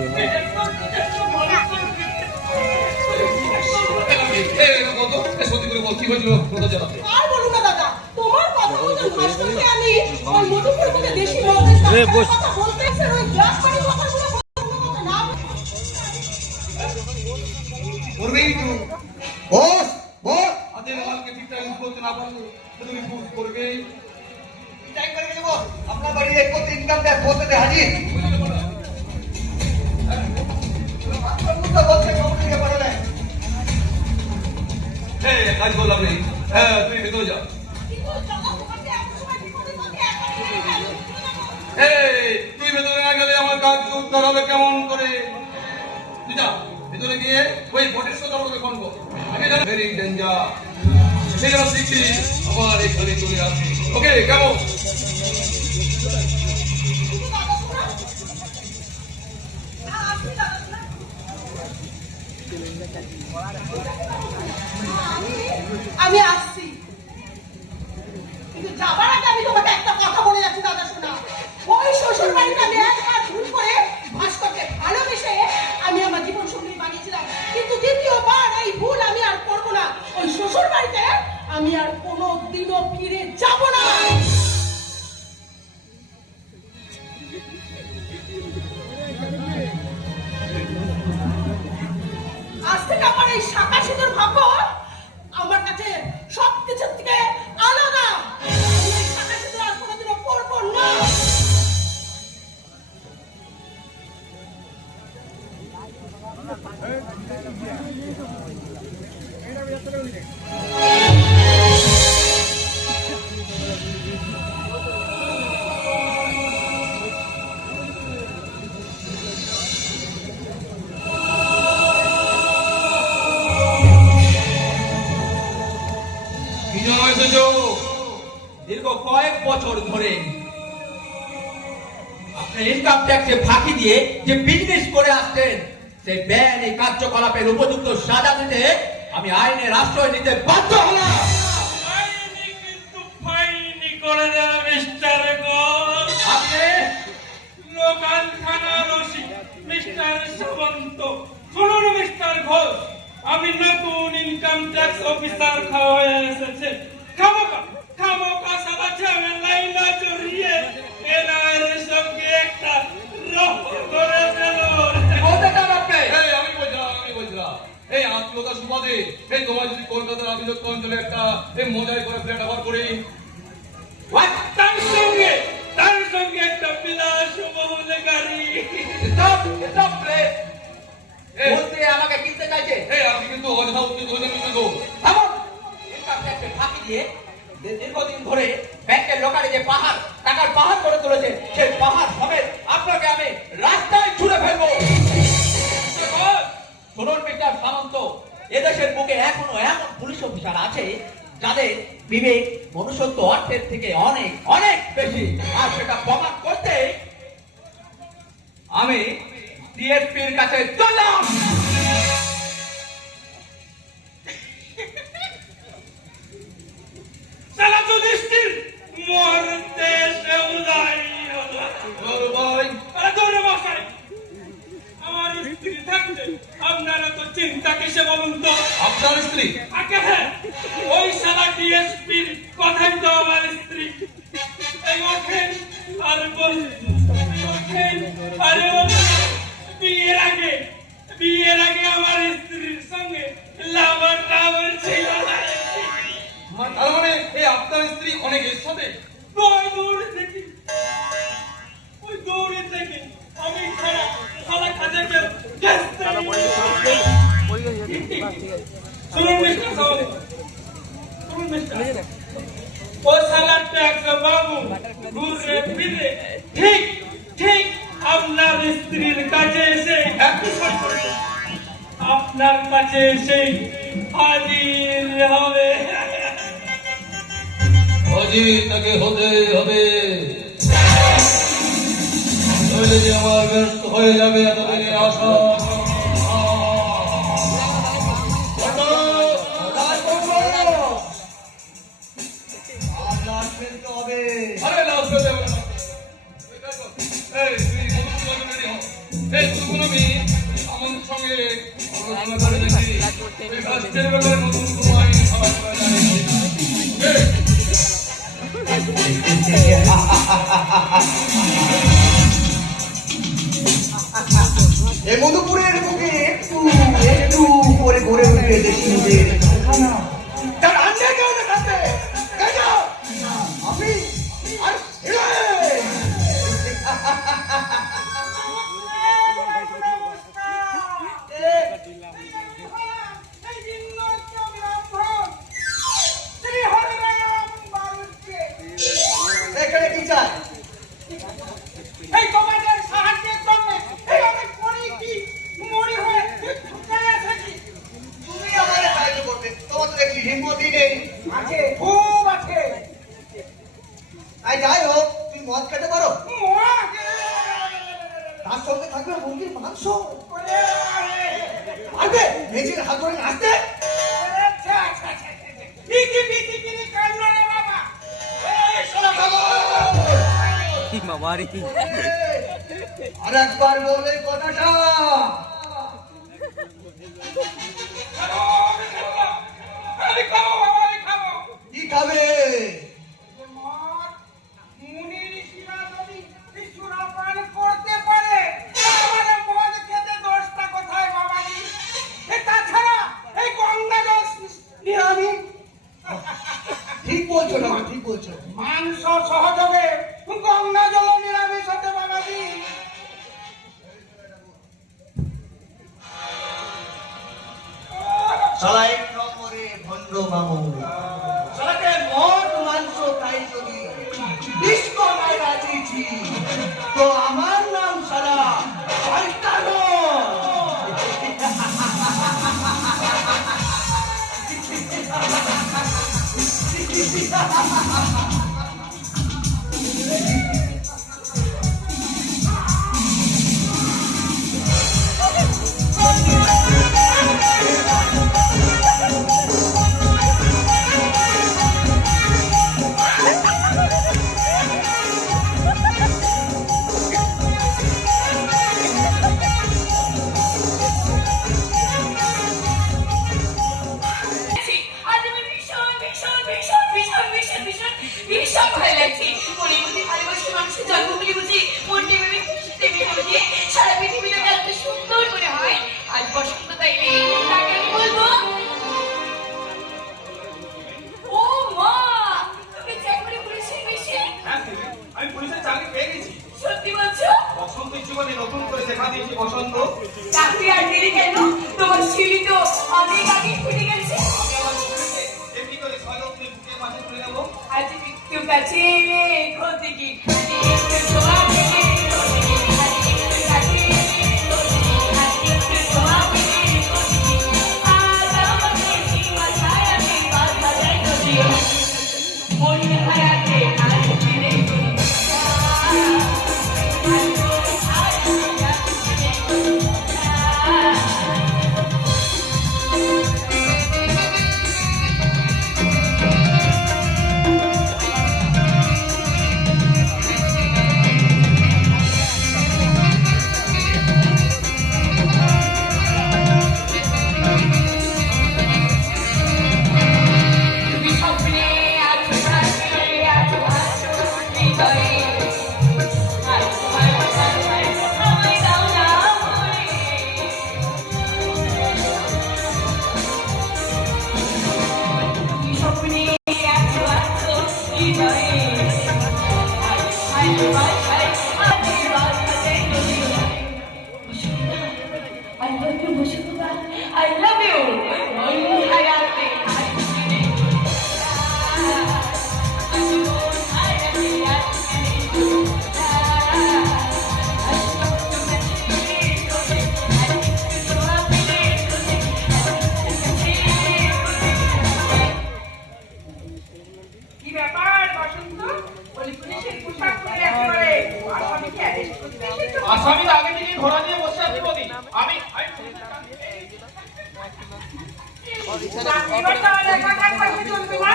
সত্যি করে বল, কি হয়েছিল কথা জানাতে? আর বলুন না দাদা, তোমার কথা মতো ভাস করতে আমি ওই মধুপুর থেকে দেশি মদের সাথে কথা বলতে এসে ওই গ্লাস পানি কথাগুলো বলতে না। করবেই তো। বস বস হাতের মালকে ঠিকঠাক ইউজ করতে না পারলে তুমি ইউজ করবেই। টাইম করে দেবো আপনার বাড়ি এক কোটি ইনকাম ট্যাক্স বলতে হাজির বলতে খবর দিতে পারে না। হ্যাঁ, কাজ করলাম নেই। হ্যাঁ, তুই ভেতরে যা। এই, তুই ভেতরে না গেলে আমার কাজ উদ্ধার হবে কেমন করে? তুই যা, ভেতরে গিয়ে ওই বটের সাথে আমাকে ফোন কর। আমি জানি ভেরি ডেঞ্জার। সেই জন্য শিখছি আমার এখানে চলে আসি। ওকে, কেমন? আমি আসছি, কিন্তু যাবার আগে আমি তোমাকে একটা কথা বলে যাচ্ছি দাদা শোনা। ওই শ্বশুর বাড়িতে আমি একবার ভুল করে ভাস্করকে ভালোবেসে আমি আমার জীবন সঙ্গী বানিয়েছিলাম, কিন্তু দ্বিতীয়বার এই ভুল আমি আর করবো না। ওই শ্বশুর বাড়িতে আমি আর কোনো দিনও ফিরে যাব না। আজ থেকে আমার এই শাখা সিঁদুর ভাবো আমার কাছে সবকিছুর থেকে আলাদা। আমি এই শাখা সিঁদুর আর কোনোদিনও পরবো না। কি জন্য এসেছো? দীর্ঘ কয়েক বছর ধরে আপনি ইনকাম ট্যাক্সে ফাঁকি দিয়ে যে বিজনেস করে আসছেন, সেই বেআইনি কার্যকলাপের উপযুক্ত সাজা দিতে আমি আইনের আশ্রয় নিতে বাধ্য হলাম। আইনি কিন্তু ফাইনি করে দেন মিস্টার ঘোষ। আপনি লোকাল থানার ওসি মিস্টার সামন্ত। শুনুন মিস্টার ঘোষ, আমি নতুন ইনকাম ট্যাক্স অফিসার হয়ে এসেছে। খামোকা সারা ঝামেলায় না জড়িয়ে এনআইএর সঙ্গে একটা রফা করে ফেল। বলতে চান আপনি? এই আমি বলছিলাম এই আত্মীয়তা সুবাদে এই তোমার যদি কলকাতার আবিদত্ত অঞ্চলে একটা এই মোজাই করে ফ্ল্যাট অফার করি। তার সঙ্গে একটা বিলাসবহুল গাড়ি। Stop stop please. বলতে আমাকে কিনতে চাইছে? এই আপনি কিন্তু অযথা উত্তেজিত হয়ে যাবেন কিন্তু। এমন ইনকাম ট্যাক্সের ফাঁকি দিয়ে দীর্ঘদিন ধরে ব্যাংকের লোকালে যে টাকার পাহাড় করে তুলেছে, সেই পাহাড় সমেত আপনাকে আমি রাস্তায় ছুড়ে ফেলবো। শুনুন মিস্টার সামন্ত, এদেশের বুকে এখনো এমন পুলিশ অফিসার আছে যাদের বিবেক মনুষ্যত্ব অর্থের থেকে অনেক অনেক বেশি, আর সেটা প্রমাণ করতে আমি ডিএসপির কাছে চললাম। সারা যুধিষ্ঠির মরতে এসে উদয় হলো। ভাই আরে ধরে বসাই, আমার স্ত্রী থাকতে আপনারা তো চিন্তা কিসে বলুন তো? আপনার স্ত্রী? আগে হ্যাঁ, ওই সারা ডিএসপির কথাই তো আমার স্ত্রী। এই ওঠেন আর ওঠেন আরে বিয়ের আগে আমার স্ত্রীর সঙ্গে লাভার ছিল না। তার মানে এই আপনার স্ত্রী অনেক এর সাথে? ওই দৌড়ে থেকে আমি সারা কাজে শুনুন মিস্টার সাহেব, শুনুন মিস্টার, ও সালা ট্যাক্স বাবু ঘুরে ফিরে ঠিক আপনার স্ত্রীর কাছে এসে আপনার কাছে এসে হাজির হবে। অজি তাকে হতে হবে, নইলে যে আমার ব্যস্ত হয়ে যাবে এতদিনে আশা। আরে লাভ পেতে হবে না। এই তুই মধুপুর রেডি হ। এই মধুপুর আমি আমার সঙ্গে আলোচনা করে দেখি এই কাজের ব্যাপারে নতুন কোনো আইন খাবার করা যায় কিনা। এই মধুপুরের বুকে একটু করে ঘুরে উঠে দেখি ওদের খানা। তার আন্ডা কেউ না খাতে আমি আর এখানে কি চাই? এই তোমাদের সাহায্যের জন্য এই অনেক পরে কি মরি হয়ে ঠুকায় থাকি। তুমি আমারে সাহায্য করবে, তোমার তো দেখি হিম্মতই নেই। আছে খুব আছে। আই যাই হোক, তুমি মদ খেতে পারো? মোয়া তার সঙ্গে থাকবে মুরগির মাংস। করে পারবে মেজির হাত ধরে নাচতে? বিকি বিকি কিনে কান্না রে বাবা। এই শোনো খাবো। আর একবার বলে কথাটা। আমি খাবো বাবা, আমি খাবো। কি খাবে? মুনি ঋষিরা যদি সুরাপান করতে পারে তাহলে মদ খেতে দোষটা কোথায় বাবাজি? তাছাড়া এই গঙ্গা জল নিরামিষ। ঠিক বলছো না, ঠিক বলছো। মাংস সহযোগে গঙ্গা জল নিরামিষ হতে বাবাজি। শালা এক নম্বরে ভণ্ড মামু। শালাকে মদ মাংস তাই যদি বিস্কমায় রাখছি তো আমার নাম শালা শয়তান। দেখা দিয়েছি বসন্ত। চাকরি আর দেরি কেন? তোমার সিঁড়ি তো অনেক আগে ফুটে গেছে। আমি আমার বউকে এমনি করে সযত্নে বুকের মাঝে তুলে নেবো। আজ একটু কাছে খোঁজে কি খালি একটু ছোঁয়া পেলে খোঁজে কি খালি একটু কাছে খোঁজে কি খালি একটু ছোঁয়া পেলে খোঁজে কি আজ আমাকে সীমা ছায়াতে বাধা দেয় খোঁজে মনে হারাতে আজ ফিরে তুমি স্বপ্নে আছো ভাসে আছো ভাসো হৃদয়ে আর তোমার কথা আমায় দাও না মনে তুমি স্বপ্নে আছো আছো হৃদয়ে আর ভালোবাসায় আগে বাঁচাতে গেলে I love you, Mushkuda. I love you. মন হারাতে আজ ফিরে কি ব্যাপার বসন্ত? বলি পুলিশের পোশাক পরে একেবারে আসামিকে অ্যারেস্ট করতে এসেছো? আসামির আগে থেকে ঘোড়া নিয়ে বসে আছি বলি। আমি এবার তাহলে একা একা থাকলে চলবে না।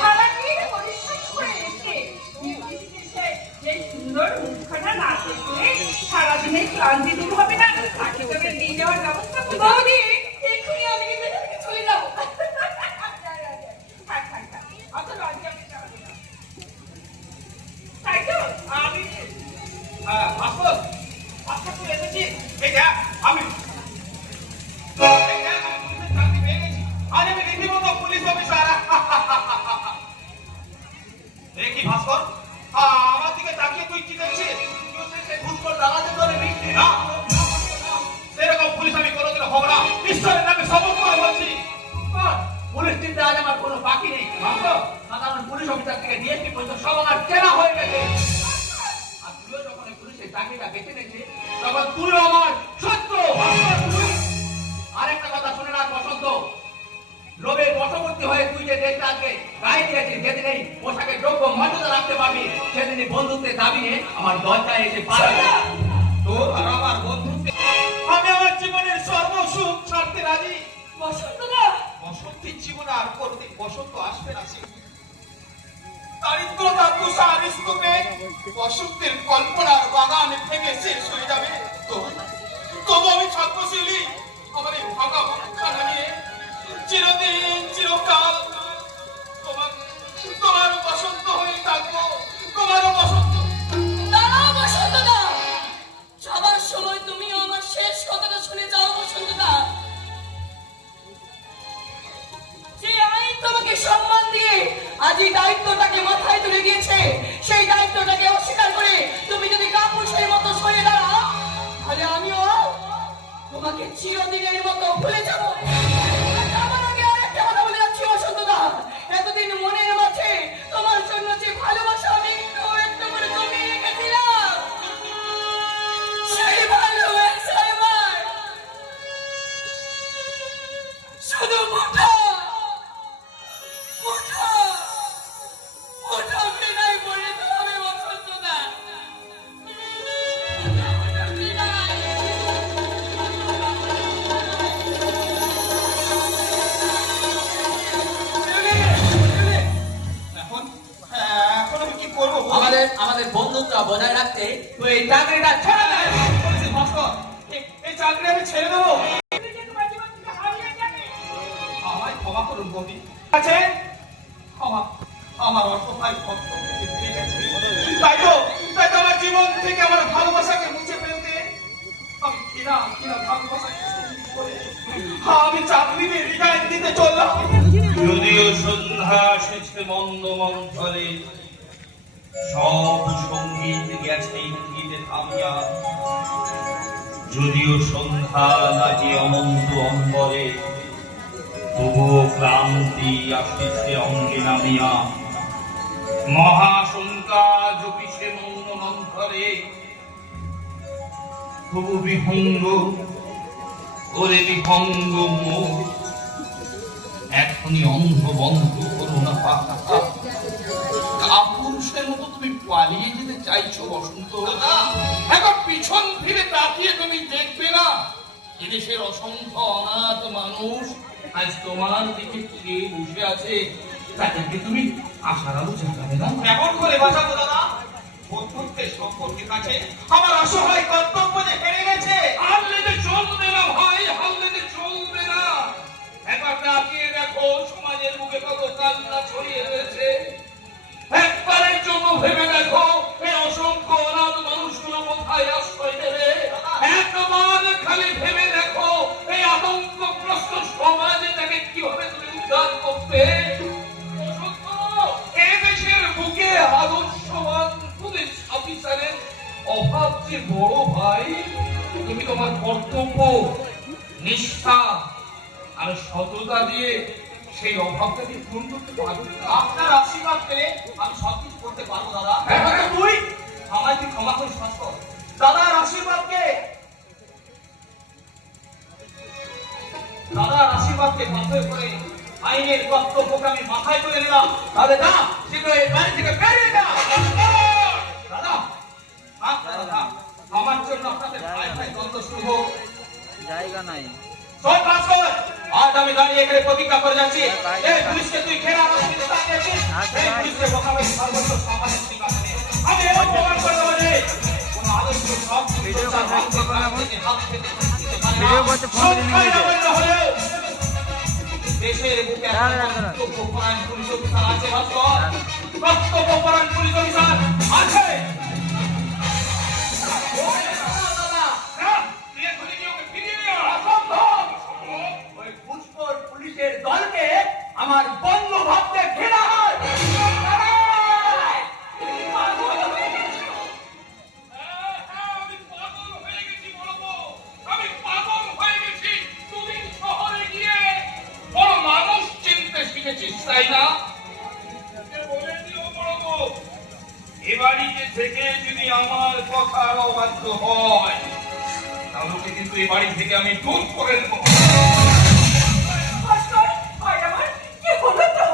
সারাদিন পরিশ্রম করে এসে ডিউটিতে এসে এই সুন্দর মুখখানা না দেখলে সারাদিনে ক্লান্তি দূর হবে না। তাকে তোকে নিয়ে যাওয়ার ব্যবস্থা করবো। বৌদি এক্ষুনি আমি এই মেয়েটা থেকে চলে যাবো থাক, থাক, থাক। অত লজ্জা পেতে হবে না। তাই তো? আমি ভাস্কর, ভাস্কর তুই এসেছিস? এই দেখ, আমি এই দেখ, আমি পুলিশের চাকরি পেয়ে গেছি। আজ আমি রীতিমতো পুলিশ অফিসার। দেখি ভাস্কর, আমার দিকে তাকিয়ে তুই কি দেখছিস? তুই সে ঘুষখোর দালালের দলে মিশবি না? সেরকম পুলিশ আমি কোনোদিনও হব না। ঈশ্বরের নামে শপথ করে বলছি। পুলিশ চিন্তা আজ আমার কোনো বাকি নেই। ভাবছো সাধারণ পুলিশ অফিসার থেকে ডিএসপি পর্যন্ত সব আমার চেনা হয়ে গেছে। আর তুইও যখন এই পুলিশের চাকরিটা বেছে নিয়েছে তখন তুইও আমার শত্রু। আরেকটা কথা শুনে রাখ বসন্ত, লোভের বশবর্তী হয়ে তুই যে দেশটা আজকে গায়ে দিয়েছিস, যেদিন এই পোশাকের যোগ্য মর্যাদা রাখতে পারবি সেদিনই বন্ধুত্বের দাবি নিয়ে আমার দরজায় এসে পারবি। তোর আর আমার বন্ধুত্বে আমি আমার জীবনের সর্বসুখ ছাড়তে রাজি। বসন্তদা বসন্তের জীবন আর করতে বসন্ত আসবে না। দারিদ্রতা তুষার স্তূপে বসন্তের কল্পনার বাগান ভেঙে শেষ হয়ে যাবে। তবু আমি ছাত্রশীলী আমার এই ফাঁকা মুখখানা নিয়ে চিরদিন চিরকাল তোমার বসন্ত হয়ে থাকবো। তোমারও বসন্ত। দাঁড়াও বসন্তদা, যাবার সময় তুমি আমার শেষ কথাটা শুনে যাও বসন্তদা। যে আইন তোমাকে সম্মান দিয়ে আজ এই দায়িত্বটাকে মাথায় তুলে দিয়েছে, সেই দায়িত্বটাকে অস্বীকার করে তুমি যদি কাপুরুষের মতো সরে দাঁড়াও তাহলে আমিও তোমাকে চিরদিনের মতো ভুলে যাবো। আর যাবার আগে আরেকটা কথা বলে যাচ্ছি বসন্তদা, এতদিন মনের মাঝে তোমার জন্য যে ভালোবাসা আমি একটু একটু করে জমিয়ে রেখেছিলাম, সেই ভালোবাসা আমার শুধু মুঠা মুঠা মুঠা বিদায় পরিণত হবে বসন্তদা। এখন আমি কি করবো? আমাদের বন্ধুত্ব বজায় রাখতে তুই এই চাকরিটা ছেড়ে দে। বলছি ভাস্কর, এই চাকরি আমি ছেড়ে দেবো। তুমি যে তোমার জীবন থেকে হারিয়ে যাবে। আমায় ক্ষমা করুন বৌদি। আছে আমার অসহায় ভক্ত ফিরে গেছে। তাই তো আমার জীবন থেকে আমার ভালোবাসাকে মুছে ফেলতে আমি কিনা ভালোবাসাকে শহীদ করে আমি চাকরিতে রিজাইন দিতে চললাম। যদিও সন্ধ্যা এসেছে মন্দ মন্থরে, সব সঙ্গীত গেছে গীতে থামিয়া, যদিও সন্ধ্যা নাহি অনন্ত অম্বরে, তবুও ক্লান্তি আসিছে অঙ্গে নামিয়া। মহাশঙ্কা জপিছে মৌন মন্থরে, তবু বিহঙ্গ ওরে বিহঙ্গ মুখ, এখনই অন্ধ বন্ধ করো না পাতা। কাপুরুষের মতো তুমি পালিয়ে যেতে চাইছো বসন্ত? এখন পিছন ফিরে তাকিয়ে তুমি দেখবে না এদেশের অসংখ্য অনাথ মানুষ আজ তোমার দিকে চেয়ে বসে আছে, তাদেরকে তুমি আশার আলো জাগাবে না? কেমন করে বাঁচাবো দাদা? বন্ধুত্বের সম্পর্কের কাছে আমার অসহায় কর্তব্য যে হেরে গেছে। হারলে যে চলবে না ভাই, হারলে যে চলবে না। একবার তাকিয়ে দেখো সমাজের বুকে কত কান্না ছড়িয়ে রয়েছে। একবারের জন্য ভেবে দেখো এই অসংখ্য অনাথ মানুষগুলো কোথায় আশ্রয় নেবে। একবার খালি ভেবে দেখো এই আতঙ্কগ্রস্ত সমাজে তাকে কিভাবে তুমি উদ্ধার করবে। এ দেশের বুকে আদর্শবান পুলিশ অফিসারের অভাব যে বড় ভাই, তুমি তোমার কর্তব্য, নিষ্ঠা আর সততা দিয়ে সেই অভাবটাকে পূরণ করতে পারবে না। আপনার আশীর্বাদ পেলে আমি সবকিছু করতে পারবো দাদা। তুই আমায় তুই ক্ষমা করে শাস্ত্র দাদার আশীর্বাদকে পাথর করে আইনের কর্তব্যকে আমি মাথায় তুলে নিলাম। তাহলে না শীঘ্র এই বাড়ি থেকে বেরিয়ে যা। দাদা দাদা, আমার জন্য আপনাদের ভাই ভাই দ্বন্দ্ব শুরু হোক। জায়গা নাই। শোন ভাস্কর, আজ আমি দাঁড়িয়ে এখানে প্রতিজ্ঞা করে যাচ্ছি, এই পুলিশকে তুই ঘেরা আমার সাথে দাঁড়িয়েছিস, এই পুলিশকে বসাবে সর্বোচ্চ সমাজের ঠিকানে। আমি এমন প্রমাণ করে দেবো যে কোনো আদর্শ সব ভিডিও করতে হাত থেকে ভিডিও করতে ফোন দিয়ে নিয়ে গেছে। দেশের বুকে দাঁড়া, দাঁড়া। কর্তব্যপরায়ণ পুলিশ অফিসার আছে ভাস্কর, কর্তব্যপরায়ণ পুলিশ অফিসার আছে। ওই পুষ্কর পুলিশের দলকে আমার বন্ধু ভাবতে ঘৃণা হয়। আমি পাগল হয়ে গেছি বলবো, আমি পাগল হয়ে গেছি। তুমি শহরে গিয়ে বড় মানুষ চিনতে শিখেছিস তাই না? বলে দিও বলবো, এ বাড়িতে থেকে যদি আমার কথার অবাধ্য হয় তাহলে ওকে কিন্তু এই বাড়ি থেকে আমি দূর করে দেবো। ভাস্কর, ভাই আমার, কি হলো তো?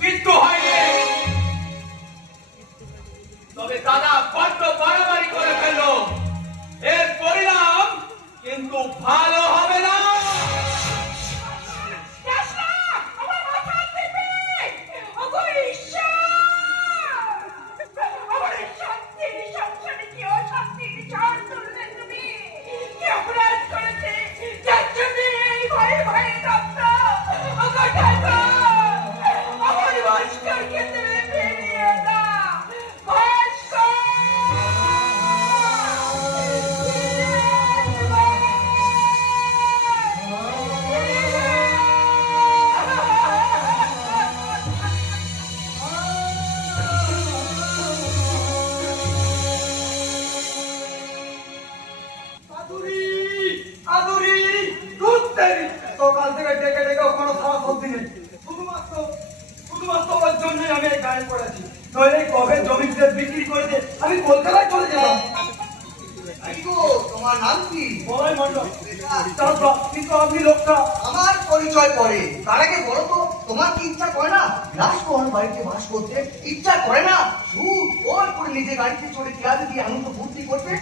মৃত্যু হয়নি, তবে দাদা বড্ড বাড়াবাড়ি করে ফেললো। এর পরিণাম কিন্তু ভালো হবে না। যাস না, আমার মাথা দেবে। ওগো ঈশ্বর! আমার এই শান্তির সংসারে কি অশান্তির ঝড় তুললে তুমি? কি অপরাধ করেছে যার জন্য এই ভয়ে ভয়ে রক্ত? ওগো ঠাকুর! আমার ভাস্করকে তুমি ফিরিয়ে দাও। ভাস্কর! আদুরি আদুরি দুধ দেরি সকাল থেকে ডেকে ডেকে কোনো খাওয়া সবজি নেই। শুধুমাত্র ওর জন্যই আমি এই গাড়ি করেছি, নইলে কবে জমিতে বিক্রি করে দিয়ে আমি কলকাতায় চলে যেতাম। তোমার নাম কি? বলাই মন্ডল। তারপর কিন্তু আপনি লোকটা আমার পরিচয় পরে তার আগে বলো তো, তোমার কি ইচ্ছা করে না রাজকোহন বাড়িতে বাস করতে? ইচ্ছা করে না সুদ ওর করে নিজে গাড়িতে চড়ে পেঁয়াজ দিয়ে আনন্দ ফুর্তি করতে?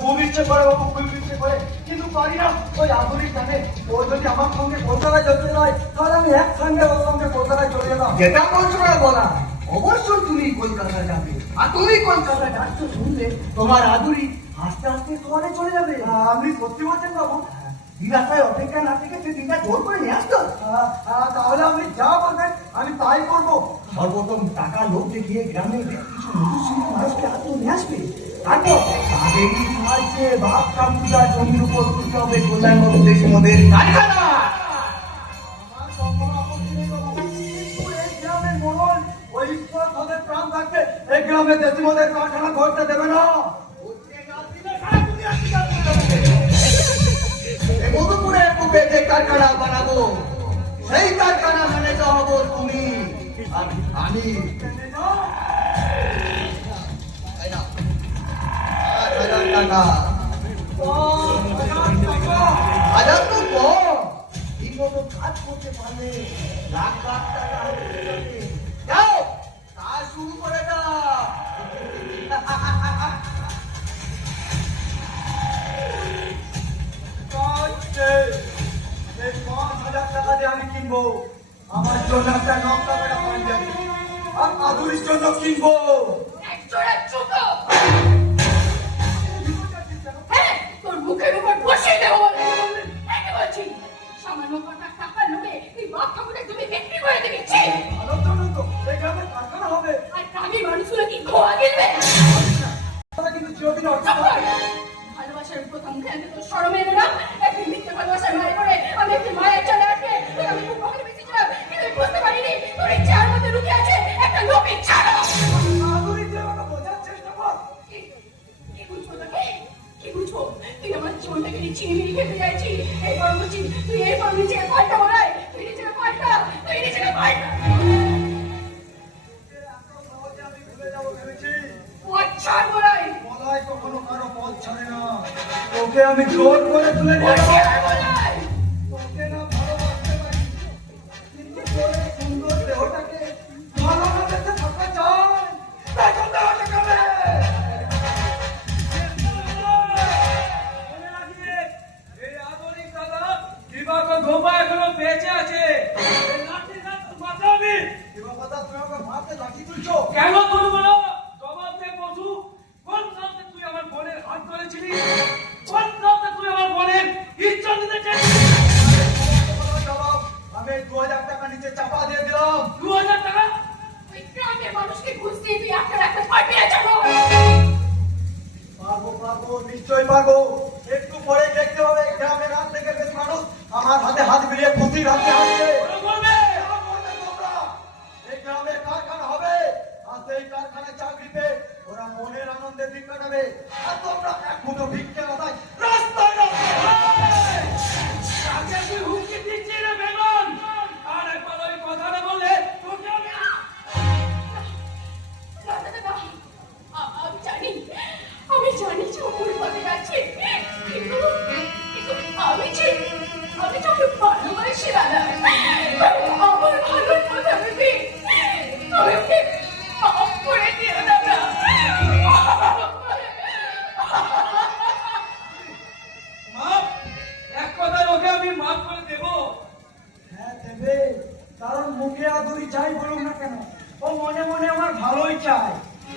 খুব ইচ্ছে করে বাবু, খুব ইচ্ছে করে, কিন্তু পারি না। ওই আদুরি জানে ও যদি আমার সঙ্গে কলকাতায় যেতে হয় তাহলে আমি একসঙ্গে ওর সঙ্গে কলকাতায় চলে যেতাম। যেটা বলছো না বলা, অবশ্যই তুমি কলকাতা যাবে। আর তুমি কলকাতা যাচ্ছ শুনলে তোমার আদুরি আস্তে আস্তে শহরে চলে যাবে। আপনি সত্যি বলছেন বাবু? দিদাসায় অপেক্ষা না থেকে তুই দিদা জোর করে নিয়ে আসতো। তাহলে আপনি যা বলবেন আমি তাই করবো। সর্বপ্রথম টাকা লোক দেখিয়ে গ্রামে কিছু মধুসূদন মানুষকে হাতে নিয়ে আসবে। তারপর তাদেরই সাহায্যে বাপটা পূজা জমির উপর তুলতে হবে কল্যাণবাবু দেশমদের কারখানা। আমার কখনো আপত্তি নেই বাবু, কিন্তু এই গ্রামের মহল ওই ঈশ্বর তাদের প্রাণ থাকতে এই গ্রামে দেশিমদের কারখানা করতে দেবে না। করতে না দিলে সারা দুনিয়া বানাবো, সেই কারখানা ম্যানেজার হবো তুমি আর আমি। এই নাও, 5,000 টাকা। 1,000 তো কম, ঠিকমতো কাজ করতে পারলে লাখ লাখ টাকা হয়ে যাবে। যাও, কাজ শুরু করে দাও। এই 5,000 টাকা দিয়ে আমি কিনবো আমার জন্য একটা নকশা করা পাঞ্জাবি, আর আদুরির জন্য কিনবো এক জোড়া জুতো। হ্যাঁ, তোর মুখের উপর বসিয়ে দেবো বলে একে বলছি। সামান্য কটা টাকার লোভে এই বাপ ঠাকুরের জমি বিক্রি করে দিবি। ছি! ভালোর জন্য তো এই গ্রামে কারখানা হবে। আর গ্রামের মানুষগুলো কি খোয়া গিলবে? তারা কিন্তু চিরদিন অর্জন চুপ কর! ভালোবাসার প্রথম খেলতে তো শরম এলো না? একটি মিথ্যে ভালোবাসার মায়ের পরে আমি একটি মায়ের চালে আটকে তোর আমি খুব কখনো বেঁচেছিলাম, কিন্তু আমি বুঝতে পারিনি তোর এই চেয়ার মধ্যে লুকিয়ে আছে একটা লোভের চারা। আদুরি তুই আমাকে বোঝার চেষ্টা কর। কি বুঝবো তোকে? কি বুঝবো? তুই আমার জীবনটাকে চিনিমিনি খেতে চাইছি। এরপর বলছি তুই এরপর নিজেকে পাল্টা বলাই, তুই নিজেকে পাল্টা, তুই নিজেকে পাল্টা। এত সহজে আমি ভুলে যাবো ভেবেছি? পচ্ছার বলাই, বলাই কখনো কারো পথ ছাড়ে না। তোকে আমি জোর করে তুলে নিয়ে যাবো। পচ্ছার বলাই। তোকে না ভালোবাসতে পারি, কিন্তু তোর এই সুন্দর দেহটাকে ভালো না দেখতে থাকা চাই। তাই তো দেহটা কামে। মনে রাখিবে, এই আদরিক দাদা দিবাকর ধোপা এখনো বেঁচে আছে। এই লাঠির হাত বাঁচাবি। এবার কথা তুই আমাকে মারতে লাঠি তুলছো? কেন করবো না? জবাব দে পশু। কোন সাথে তুই আমার বোনের হাত ধরেছিলি? কোন সাথে তুই আমার বোনের ইজ্জত দিতে চাইছিলি? জবাব, আমি 2,000 টাকা নিচে চাপা দিয়ে দিলাম। 2,000 টাকা? ওই গ্রামের মানুষকে ঘুষ দিয়ে তুই একটা রাখতে পারবি না জানো? পারবো পারবো, নিশ্চয়ই পারবো। একটু পরে দেখতে হবে গ্রামের রাত থেকে বেশ মানুষ আমার হাতে হাত মিলিয়ে খুশির হাতে হাঁটছে। ওরা বলবে, এই গ্রামের কারখানা হবে, আর সেই কারখানায় চাকরি পেয়ে ওরা মনের আনন্দে দিন কাটাবে। আর তোমরা এক মুঠো ভিক্ষে মাথায় রাস্তায় আগে তুই হুমকি দিচ্ছিস রে বেগম। আর একবার ওই কথাটা বললে তোকে আমি না, না, না, না। আমি জানি যে ও ভুল পথে যাচ্ছে, কিন্তু আমি যে ওকে ভালোবাসি দাদা। আমার ভালোর কথা ভেবে তুমি ওকে মাফ করে দিও দাদা। মাপ? এক কথায় ওকে আমি মাফ করে দেবো। হ্যাঁ দেবে, কারণ মুখে আদুরি চাই বলুন না কেন, ও মনে মনে আমার ভালোই চায়।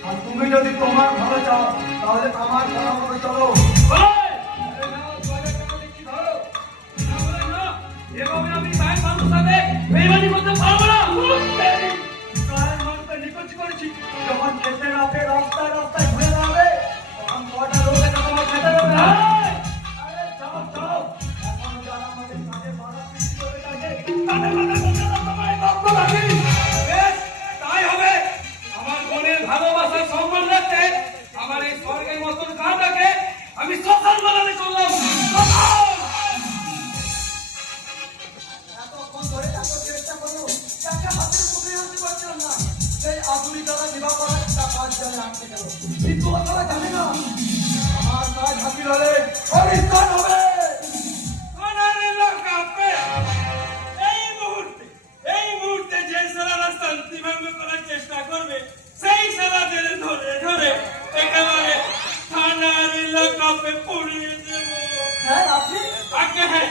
আর তুমি যদি তোমার ভালো চাও তাহলে আমার ভালো করে চলো। ওই! আরে নাও, 2,000 টাকা দিচ্ছি, ধরো। না বলে না, এভাবে আমি গায়ের মানুষের সাথে বেইমানি করতে পারবো না। গায়ের মানুষকে নিকুচি করেছি, যখন খেতে না পেয়ে রাস্তায় রাস্তায় ঘুরে দাঁড়াবে তখন কটা লোক এসে তোমার খেতে দেবে না। এই! আরে যাও যাও, এখনো যারা আমাদের কাজে বাধা সৃষ্টি করে থাকে তাদের মাথায় তোমায় রক্ত লাগে। বেশ, তাই হবে। আমার বোনের ভালোবাসার সম্মান রাখতে আমার এই স্বর্গের মতন গাঁটাকে আমি শ্মশান বানাতে চললাম। শ্মশান! এতক্ষণ ধরে এত চেষ্টা করলো, তাকে হাতের মুখে আনতে পারছিলাম না। সেই আধুনিক দ্বারা বিবাহ করার একটা কাজ জানে আটকে গেল, কিন্তু ও তারা জানে না আমার কাজ হাসিল হলে অবিস্তার হবে। সোনারে লোকাপে! এই মুহূর্তে যে সালারা শান্তি ভঙ্গ করার চেষ্টা করবে সেই সালাদের ধরে ধরে একেবারে থানার লোকাপে পুড়িয়ে দেবো। হ্যাঁ আপনি আগে হ্যাঁ,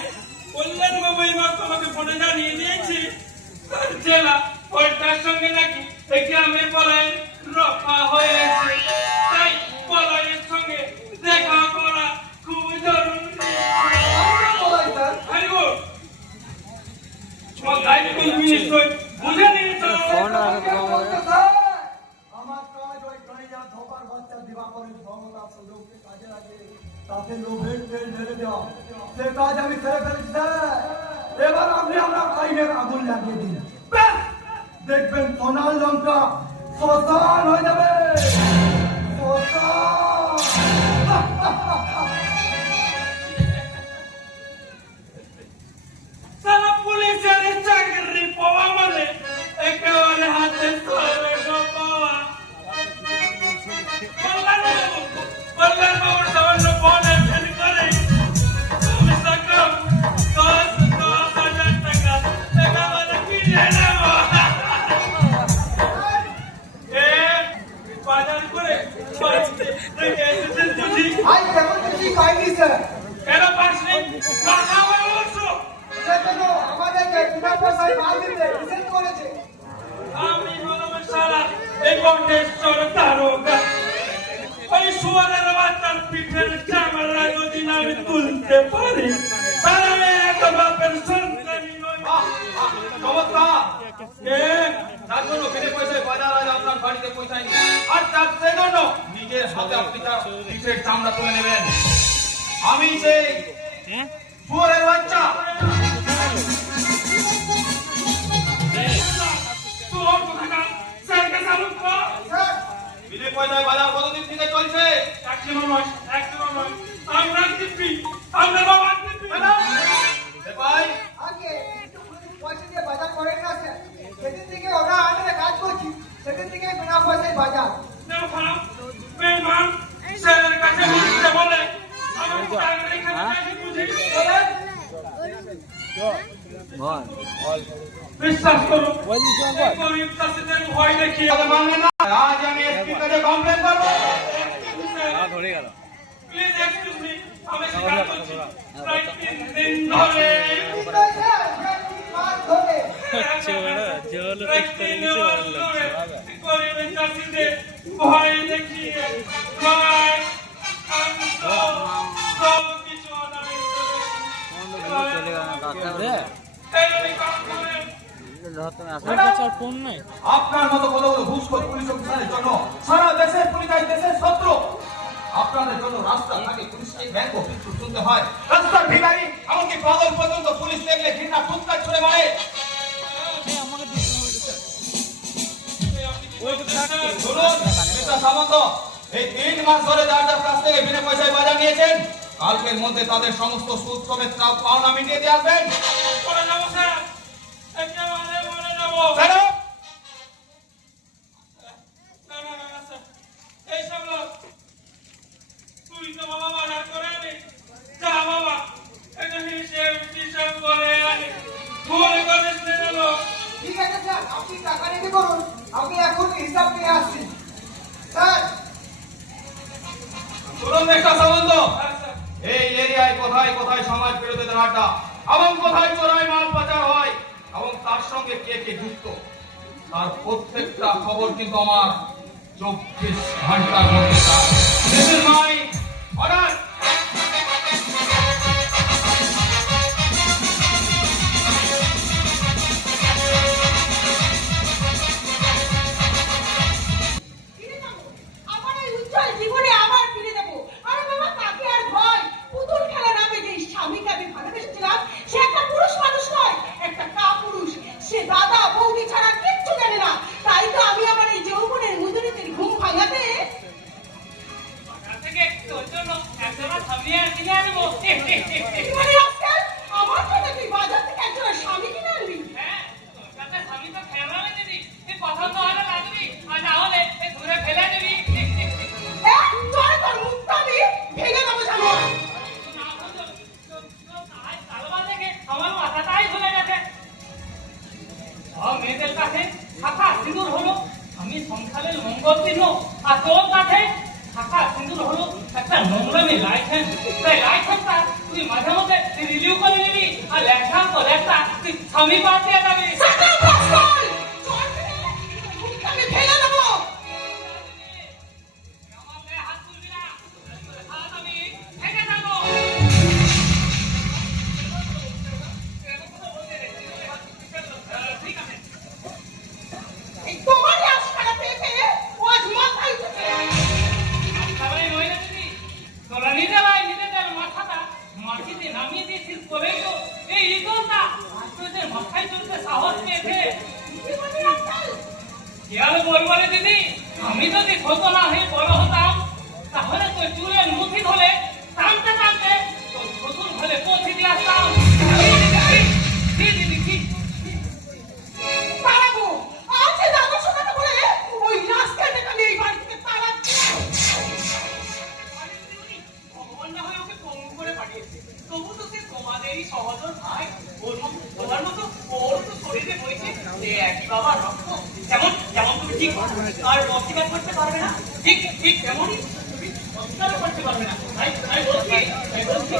কল্যাণ বাবু এবার তোমাকে ফোনে জানিয়ে দিয়েছি তার জেলা ওইটার সঙ্গে নাকি এই গ্রামে পলায় রফা হয়েছে, তাই পলায়ের সঙ্গে দেখা করা খুব জরুরি। বলাই স্যার, আরে ও তোমার দায়িত্ব তুমি নিশ্চয় বুঝে নিয়েছো। আমার কাজ ওই কানিয়া ধোপার বাচ্চা দিবাকরের ক্ষমতা সুযোগকে কাজে লাগিয়ে তাতে লোভের তেল ঢেলে দেওয়া, সে কাজ আমি সেরে ফেলেছি স্যার। এবার আপনি আমার আইনের আগুন লাগিয়ে দিন, ব্যাস, দেখবেন সোনার লঙ্কা শ্মশান হয়ে যাবে। শ্মশান। সালা কেন পারছি কথা বলছো আমাদেরকে বিনা পয়সায় মাল দিতে নিষেধ করেছে। আমি হলাম সারা এই কণ্ঠেশ্বর তারকা ওই সুয়ারের বাচ্চার পিঠের চামড়া যদি না আমি তুলতে পারি তাহলে এত বাপের সন্তানই নয়। চমৎকার তার জন্য বিনা পয়সায় বাজার আজ আপনার বাড়িতে পৌঁছায়নি, আর তার সেজন্য নিজের হাতে আপনি তার পিঠের চামড়া তুলে নেবেন। আমি সেই শুয়োরের বাচ্চা। তোর কথা স্যারকে চালু কর। বিনা পয়সায় বাজার কতদিন থেকে চলছে? একদিনও নয়, একদিনও নয়। আমরা দিব্যি, আমরা বাবা দিব্যি। ভাই আগে একটু পয়সা দিয়ে বাজার করেন না স্যার, সেদিন থেকে ওরা আন্ডারে কাজ করছি, সেদিন থেকে বিনা পয়সায় বাজার। দেও খারাপ, বেঈমান, স্যারের কাছে বুঝতে বলে আমার টাকা এখানে কাছে বুঝি। বিশ্বাস করো, এই গরিব চাষিদের ভয় দেখিয়ে মানবেন না, আজ আমি এসপি কাছে কমপ্লেন করবো। প্লিজ এক্সকিউজ মি, আমি স্বীকার করছি প্রায় 3 দিন ধরে গরিবের চাষিদের ভয় দেখিয়ে মার, মাংস, সব কিছু অনায় আপনার মতো কতগুলো ঘুষখোর পুলিশ অফিসারের জন্য সারা দেশের পুলিশ দেশের শত্রু। আপনাদের জন্য রাস্তা থাকে পুলিশকে ব্যাংক অফিস শুনতে হয়, রাস্তার ভিখারি এমনকি পাগল পর্যন্ত পুলিশ দেখলে ঘৃণা ফুৎকার ছুড়ে মারে। শুনুন মিস্টার সামন্ত, এই 3 মাস ধরে যার যার কাছ থেকে বিনা পয়সায় বাজার নিয়েছেন, কালকের মধ্যে তাদের সমস্ত সুদ সমেত পাওনা মিটিয়ে দিয়ে আসবেন। করে যাবো স্যার, একেবারে মরে যাবো। কেন? না স্যার, এইসব লোক তুই তো বাবা বাজার করে আনি, যা বাবা এটা হিসেব করে আনি, মনে করিস না লোক। ঠিক আছে স্যার, আপনি টাকা রেডি করুন, আমি এখন হিসাব নিয়ে আসছি। স্যার শুনুন মিস্টার সামন্ত, এই এরিয়ায় কোথায় কোথায় সমাজ বিরোধীদের আড্ডা এবং কোথায় চোরাই মাল পাচার হয় এবং তার সঙ্গে কে কে যুক্ত, তার প্রত্যেকটা খবর কিন্তু আমার 24 ঘন্টার মধ্যে তার। This is my order. আমার এই উজ্জ্বল জীবনে আবার ফিরে যাবো। আরে বাবা, তাকে আর ভয়, পুতুল খেলা নামে যে স্বামীকে আমি ভালোবেসেছিলাম, সে একটা পুরুষ মানুষ নয়, একটা কাপুরুষ। সে দাদা বৌদি ছাড়া কিচ্ছু জানে না। তাই তো আমি আমার এই যৌবনের মুদুরিদের ঘুম ভাঙাতে থেকে তোর জন্য একজোড়া থামিয়ে কিনে আনবো। মানে আজকাল আমার কথা তুই বাজার থেকে একজনের স্বামী কিনে আনবি? হ্যাঁ, তোর কাছে স্বামী তো খেয়াল দিবি, তুই পছন্দ হলে লাগবি, আর না হলে ঘুরে ফেলে দিবি। তোর তোর মুখটা আমি ভেঙে দেবো জানো। আমার মাথাটাই ভুলে গেছে। সব মেয়েদের কাছে শাখা সিঁদুর হলো আমি সংসারের মঙ্গল চিহ্ন, আর তোর কাছে শাখা সিঁদুর হলো একটা নোংরামি লাইসেন্স। তাই লাইসেন্সটা তুই মাঝে মধ্যে রিলিউ করে নিবি, আর লেখা তো লেখা তুই স্বামী বাদ দিয়ে যাবি। আমি ভেঙে দেবো। আমার গায়ে হাত তুলবি না, হাত আমি ভেঙে যাবো। ঠিক আছে, তোমারই আশকারা পেয়ে পেয়ে ও আজ মাথায় উঠেছে। তারপরে নইলে দিদি তোরা নিজেদের মাথাটা মাটিতে নামিয়ে দিয়েছিস বলেই তো এই ইগলটা তোদের মাথায় চলতে সাহস পেয়েছে। কি আর বলবো রে দিদি, আমি যদি ছোট না হয়ে বড় হতাম তাহলে তোর চুলের মুঠি ধরে টানতে টানতে তোর শ্বশুর ঘরে পৌঁছে দিয়ে আসতাম। দিদি ঠিক তাড়াবো, আছে দাদা শোনাতে বলে ওই রাস্তাটাকে আমি এই বাড়ি থেকে তাড়াচ্ছি। ভগবান না হয়ে ওকে পঙ্গু করে পাঠিয়েছে, তবু তো সে তোমাদেরই সহোদর ভাই। ওর মতো ওর তো শরীরে বইছে সে একই বাবার রক্ত। যেমন যেমন তুমি ঠিক আর অস্বীকার করতে পারবে না, ঠিক ঠিক তেমনই তুমি কেন করতে পারবে না? তাই বলছি, তাই বলছি।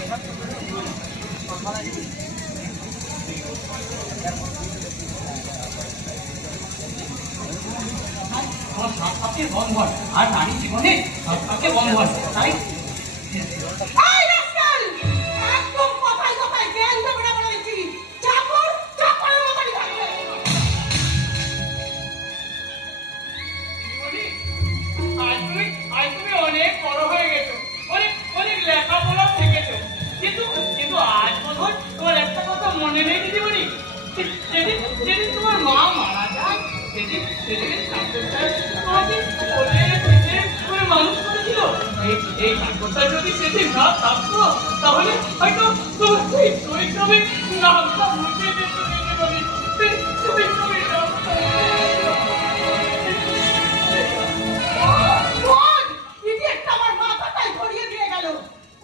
আমার সাতটাকে বন্ধ হয় আর নারী জীবনে সাতটাকে বন্ধ হয়, তাই এই রাস্কেল! একদম কথায় কথায় জ্ঞান দেবে না বলে দিচ্ছি। চাকর চাকরের মতোই থাকবে। আজ তুমি অনেক বড় হয়ে গেছো, অনেক অনেক লেখাপড়া শিখেছো, কিন্তু কিন্তু আজ বোধ হয় তোমার একটা কথা মনে নেই দিদিমণি। যেদিন তোমার মা মারা যায়, সেদিন ঠাকুরদার তোমাকে কোলে পিঠে করে মানুষ করেছিল। এই ঠাকুরদার যদি সেদিন না থাকতো, তাহলে হয়তো তোমার সেই শৈশবে নামটা মুছে যেত দিদিমণি। তুমি নামটা কোন ইডিয়েটটা আমার মাথাটাই ঘুরিয়ে দিয়ে গেল।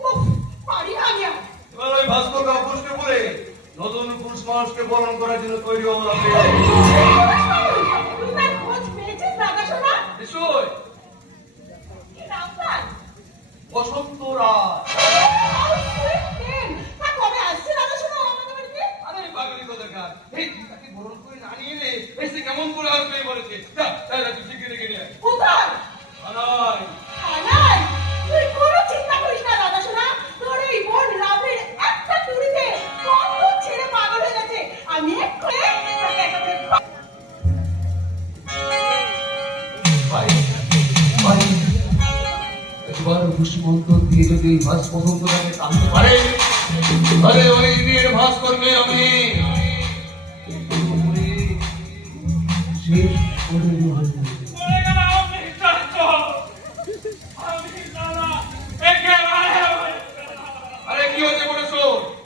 উফ, পারি না আমি আর। এবার ওই ভাস্কর অপুষ্কে বলে নতুন পুরুষ মানুষকে বরণ করার জন্য তৈরি হবো না। তুই তার খোঁজ পেয়েছিস দাদা শোনা? নিশ্চয় কি নাম তার? বসন্ত রায়। তা কবে আসছে দাদা শোনা আমাদের বাড়িতে? আরে পাগলি কথা কার, এই তুই তাকে বরণ করে না নিয়ে এলে এসে কেমন করে আসবে বলেছে। যা তাহলে তুই শিখে রেখে নিয়ে আয়। কোথায়? আনাই আলাই, তুই কোনো চিন্তা করিস না দাদা শোনা। তোর এই বোন রাবের একটা চুরিতে কত ছেড়ে পাগল হয়ে গেছে। আমি এক্ষুনি তাকে একেবারে একবার খুশি মন্তর দিয়ে যদি এই ভাস পছন্দটাকে টানতে পারে, তাহলে ওই বিয়ের ভাস করবে আমি শেষ করে দেবো। বলে গেল আমি শান্ত, আমি সারা একেবারে আরে কি হয়েছে বলেছো?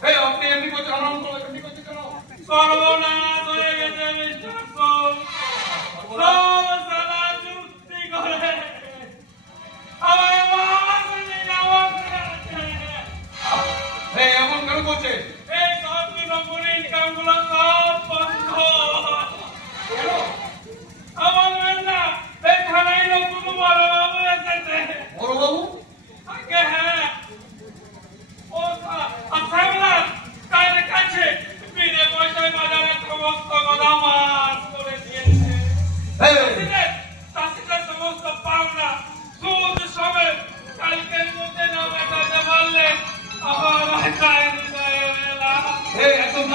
এই আপনি এমনি করছেন, আমার মতো এমনি করছেন কেন? সর্বনাশ হয়ে গেছে মিস্টার সোম। সব সারা যুক্তি করে আমার মহাশূন্য নামক এই এমন কেন করছে? এই সব বিনোদনের ইনকামগুলো সব বন্ধ। আমার না এই থানায় নতুন বড় বাবু এসেছে। বড় বাবু? আগে হ্যাঁ, ও আচ্ছা কাজে কাছে বিনে পয়সায় বাজারে সমস্ত কথা মাস করে দিয়েছে। চাষিদের সমস্ত পাওনা সুদ সমেত কালকের মধ্যে না মেটাতে পারলে আমার ভাষায় হৃদয়ে মেলা। এই একদম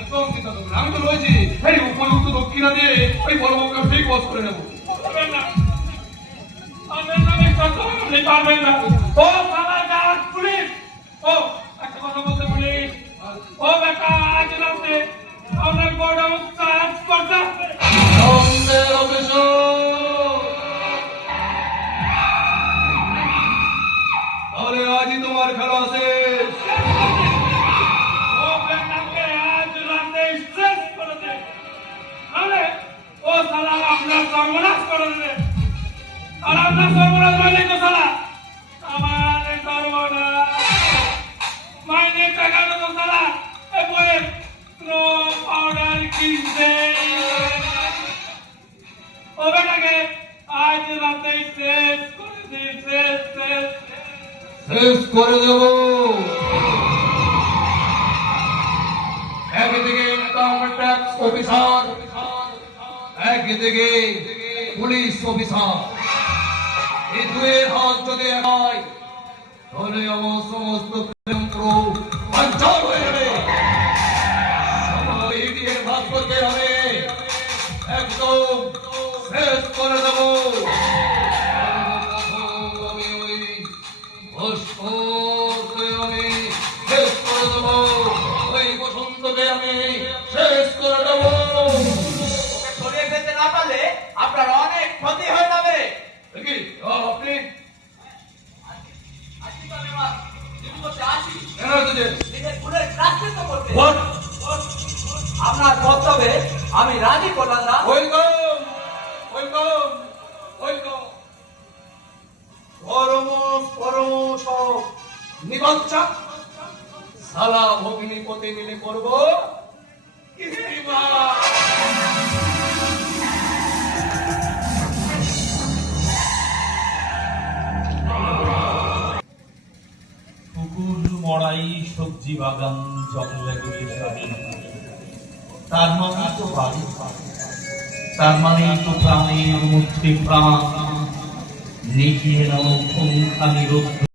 একদম চিন্তা করবেন না, আমি তো রয়েছি। এই উপযুক্ত দক্ষিণা দিয়ে ওই বড় বাবুকে আমি ঠিক বস করে নেবো। পারবেন না, পারবেন না মিস্টার সোম, আপনি পারবেন না। ও সারা গাছ পুলিশ, ও একটা কথা বলতে পুলিশ, ও বেটা আজ রাতে আপনার বড় কাজ করতে হবে। সন্ধ্যের অফিসার, তাহলে আজই তোমার খেলা শেষ। ও বেটাকে আজ রাতে শেষ করে দে, নাহলে ও সালা আপনার সর্বনাশ করে দেবে। আর আপনার সর্বনাশ মানে তো সালা আমার সর্বনাশ। মাইনে টাকা দেবো সালা এ বইয়ে স্নো পাউডার কিনতে। ও বেটাকে আজ রাতে শেষ করে দিই, শেষ শেষ শেষ করে দেবো। একদিকে ইনকাম ট্যাক্স অফিসার, একদিকে পুলিশ অফিসার, এই দুয়ের হাত যদি হয় তাহলে আমার সমস্ত যন্ত্র পাঞ্চাল হয়ে যাবে। সবাই দিয়ে ভাগ করতে হবে, একদম শেষ করে দেবো। আমি ওই ভাস্করকে আমি শেষ করে দেবো, ওই বসন্তকে আমি শেষ করে দেবো। সরিয়ে ফেলতে না পারলে আপনার অনেক ক্ষতি হয়ে যাবে। দেখি আপনি কেন হচ্ছে? What? আপনার কর্তব্যে আমি রাজি করলাম না। Welcome, welcome, welcome. পরম সব নিবাঞ্চা সালা ভগ্নিপতি মিলে করবো ইস্তিমা। মড়াই সবজি বাগান জঙ্গলে তার মানে তো বাড়ি, তার মানে তো প্রাণের মধ্যে প্রাণ নিখিয়ে নাও পুঙ্খানি রোদ্র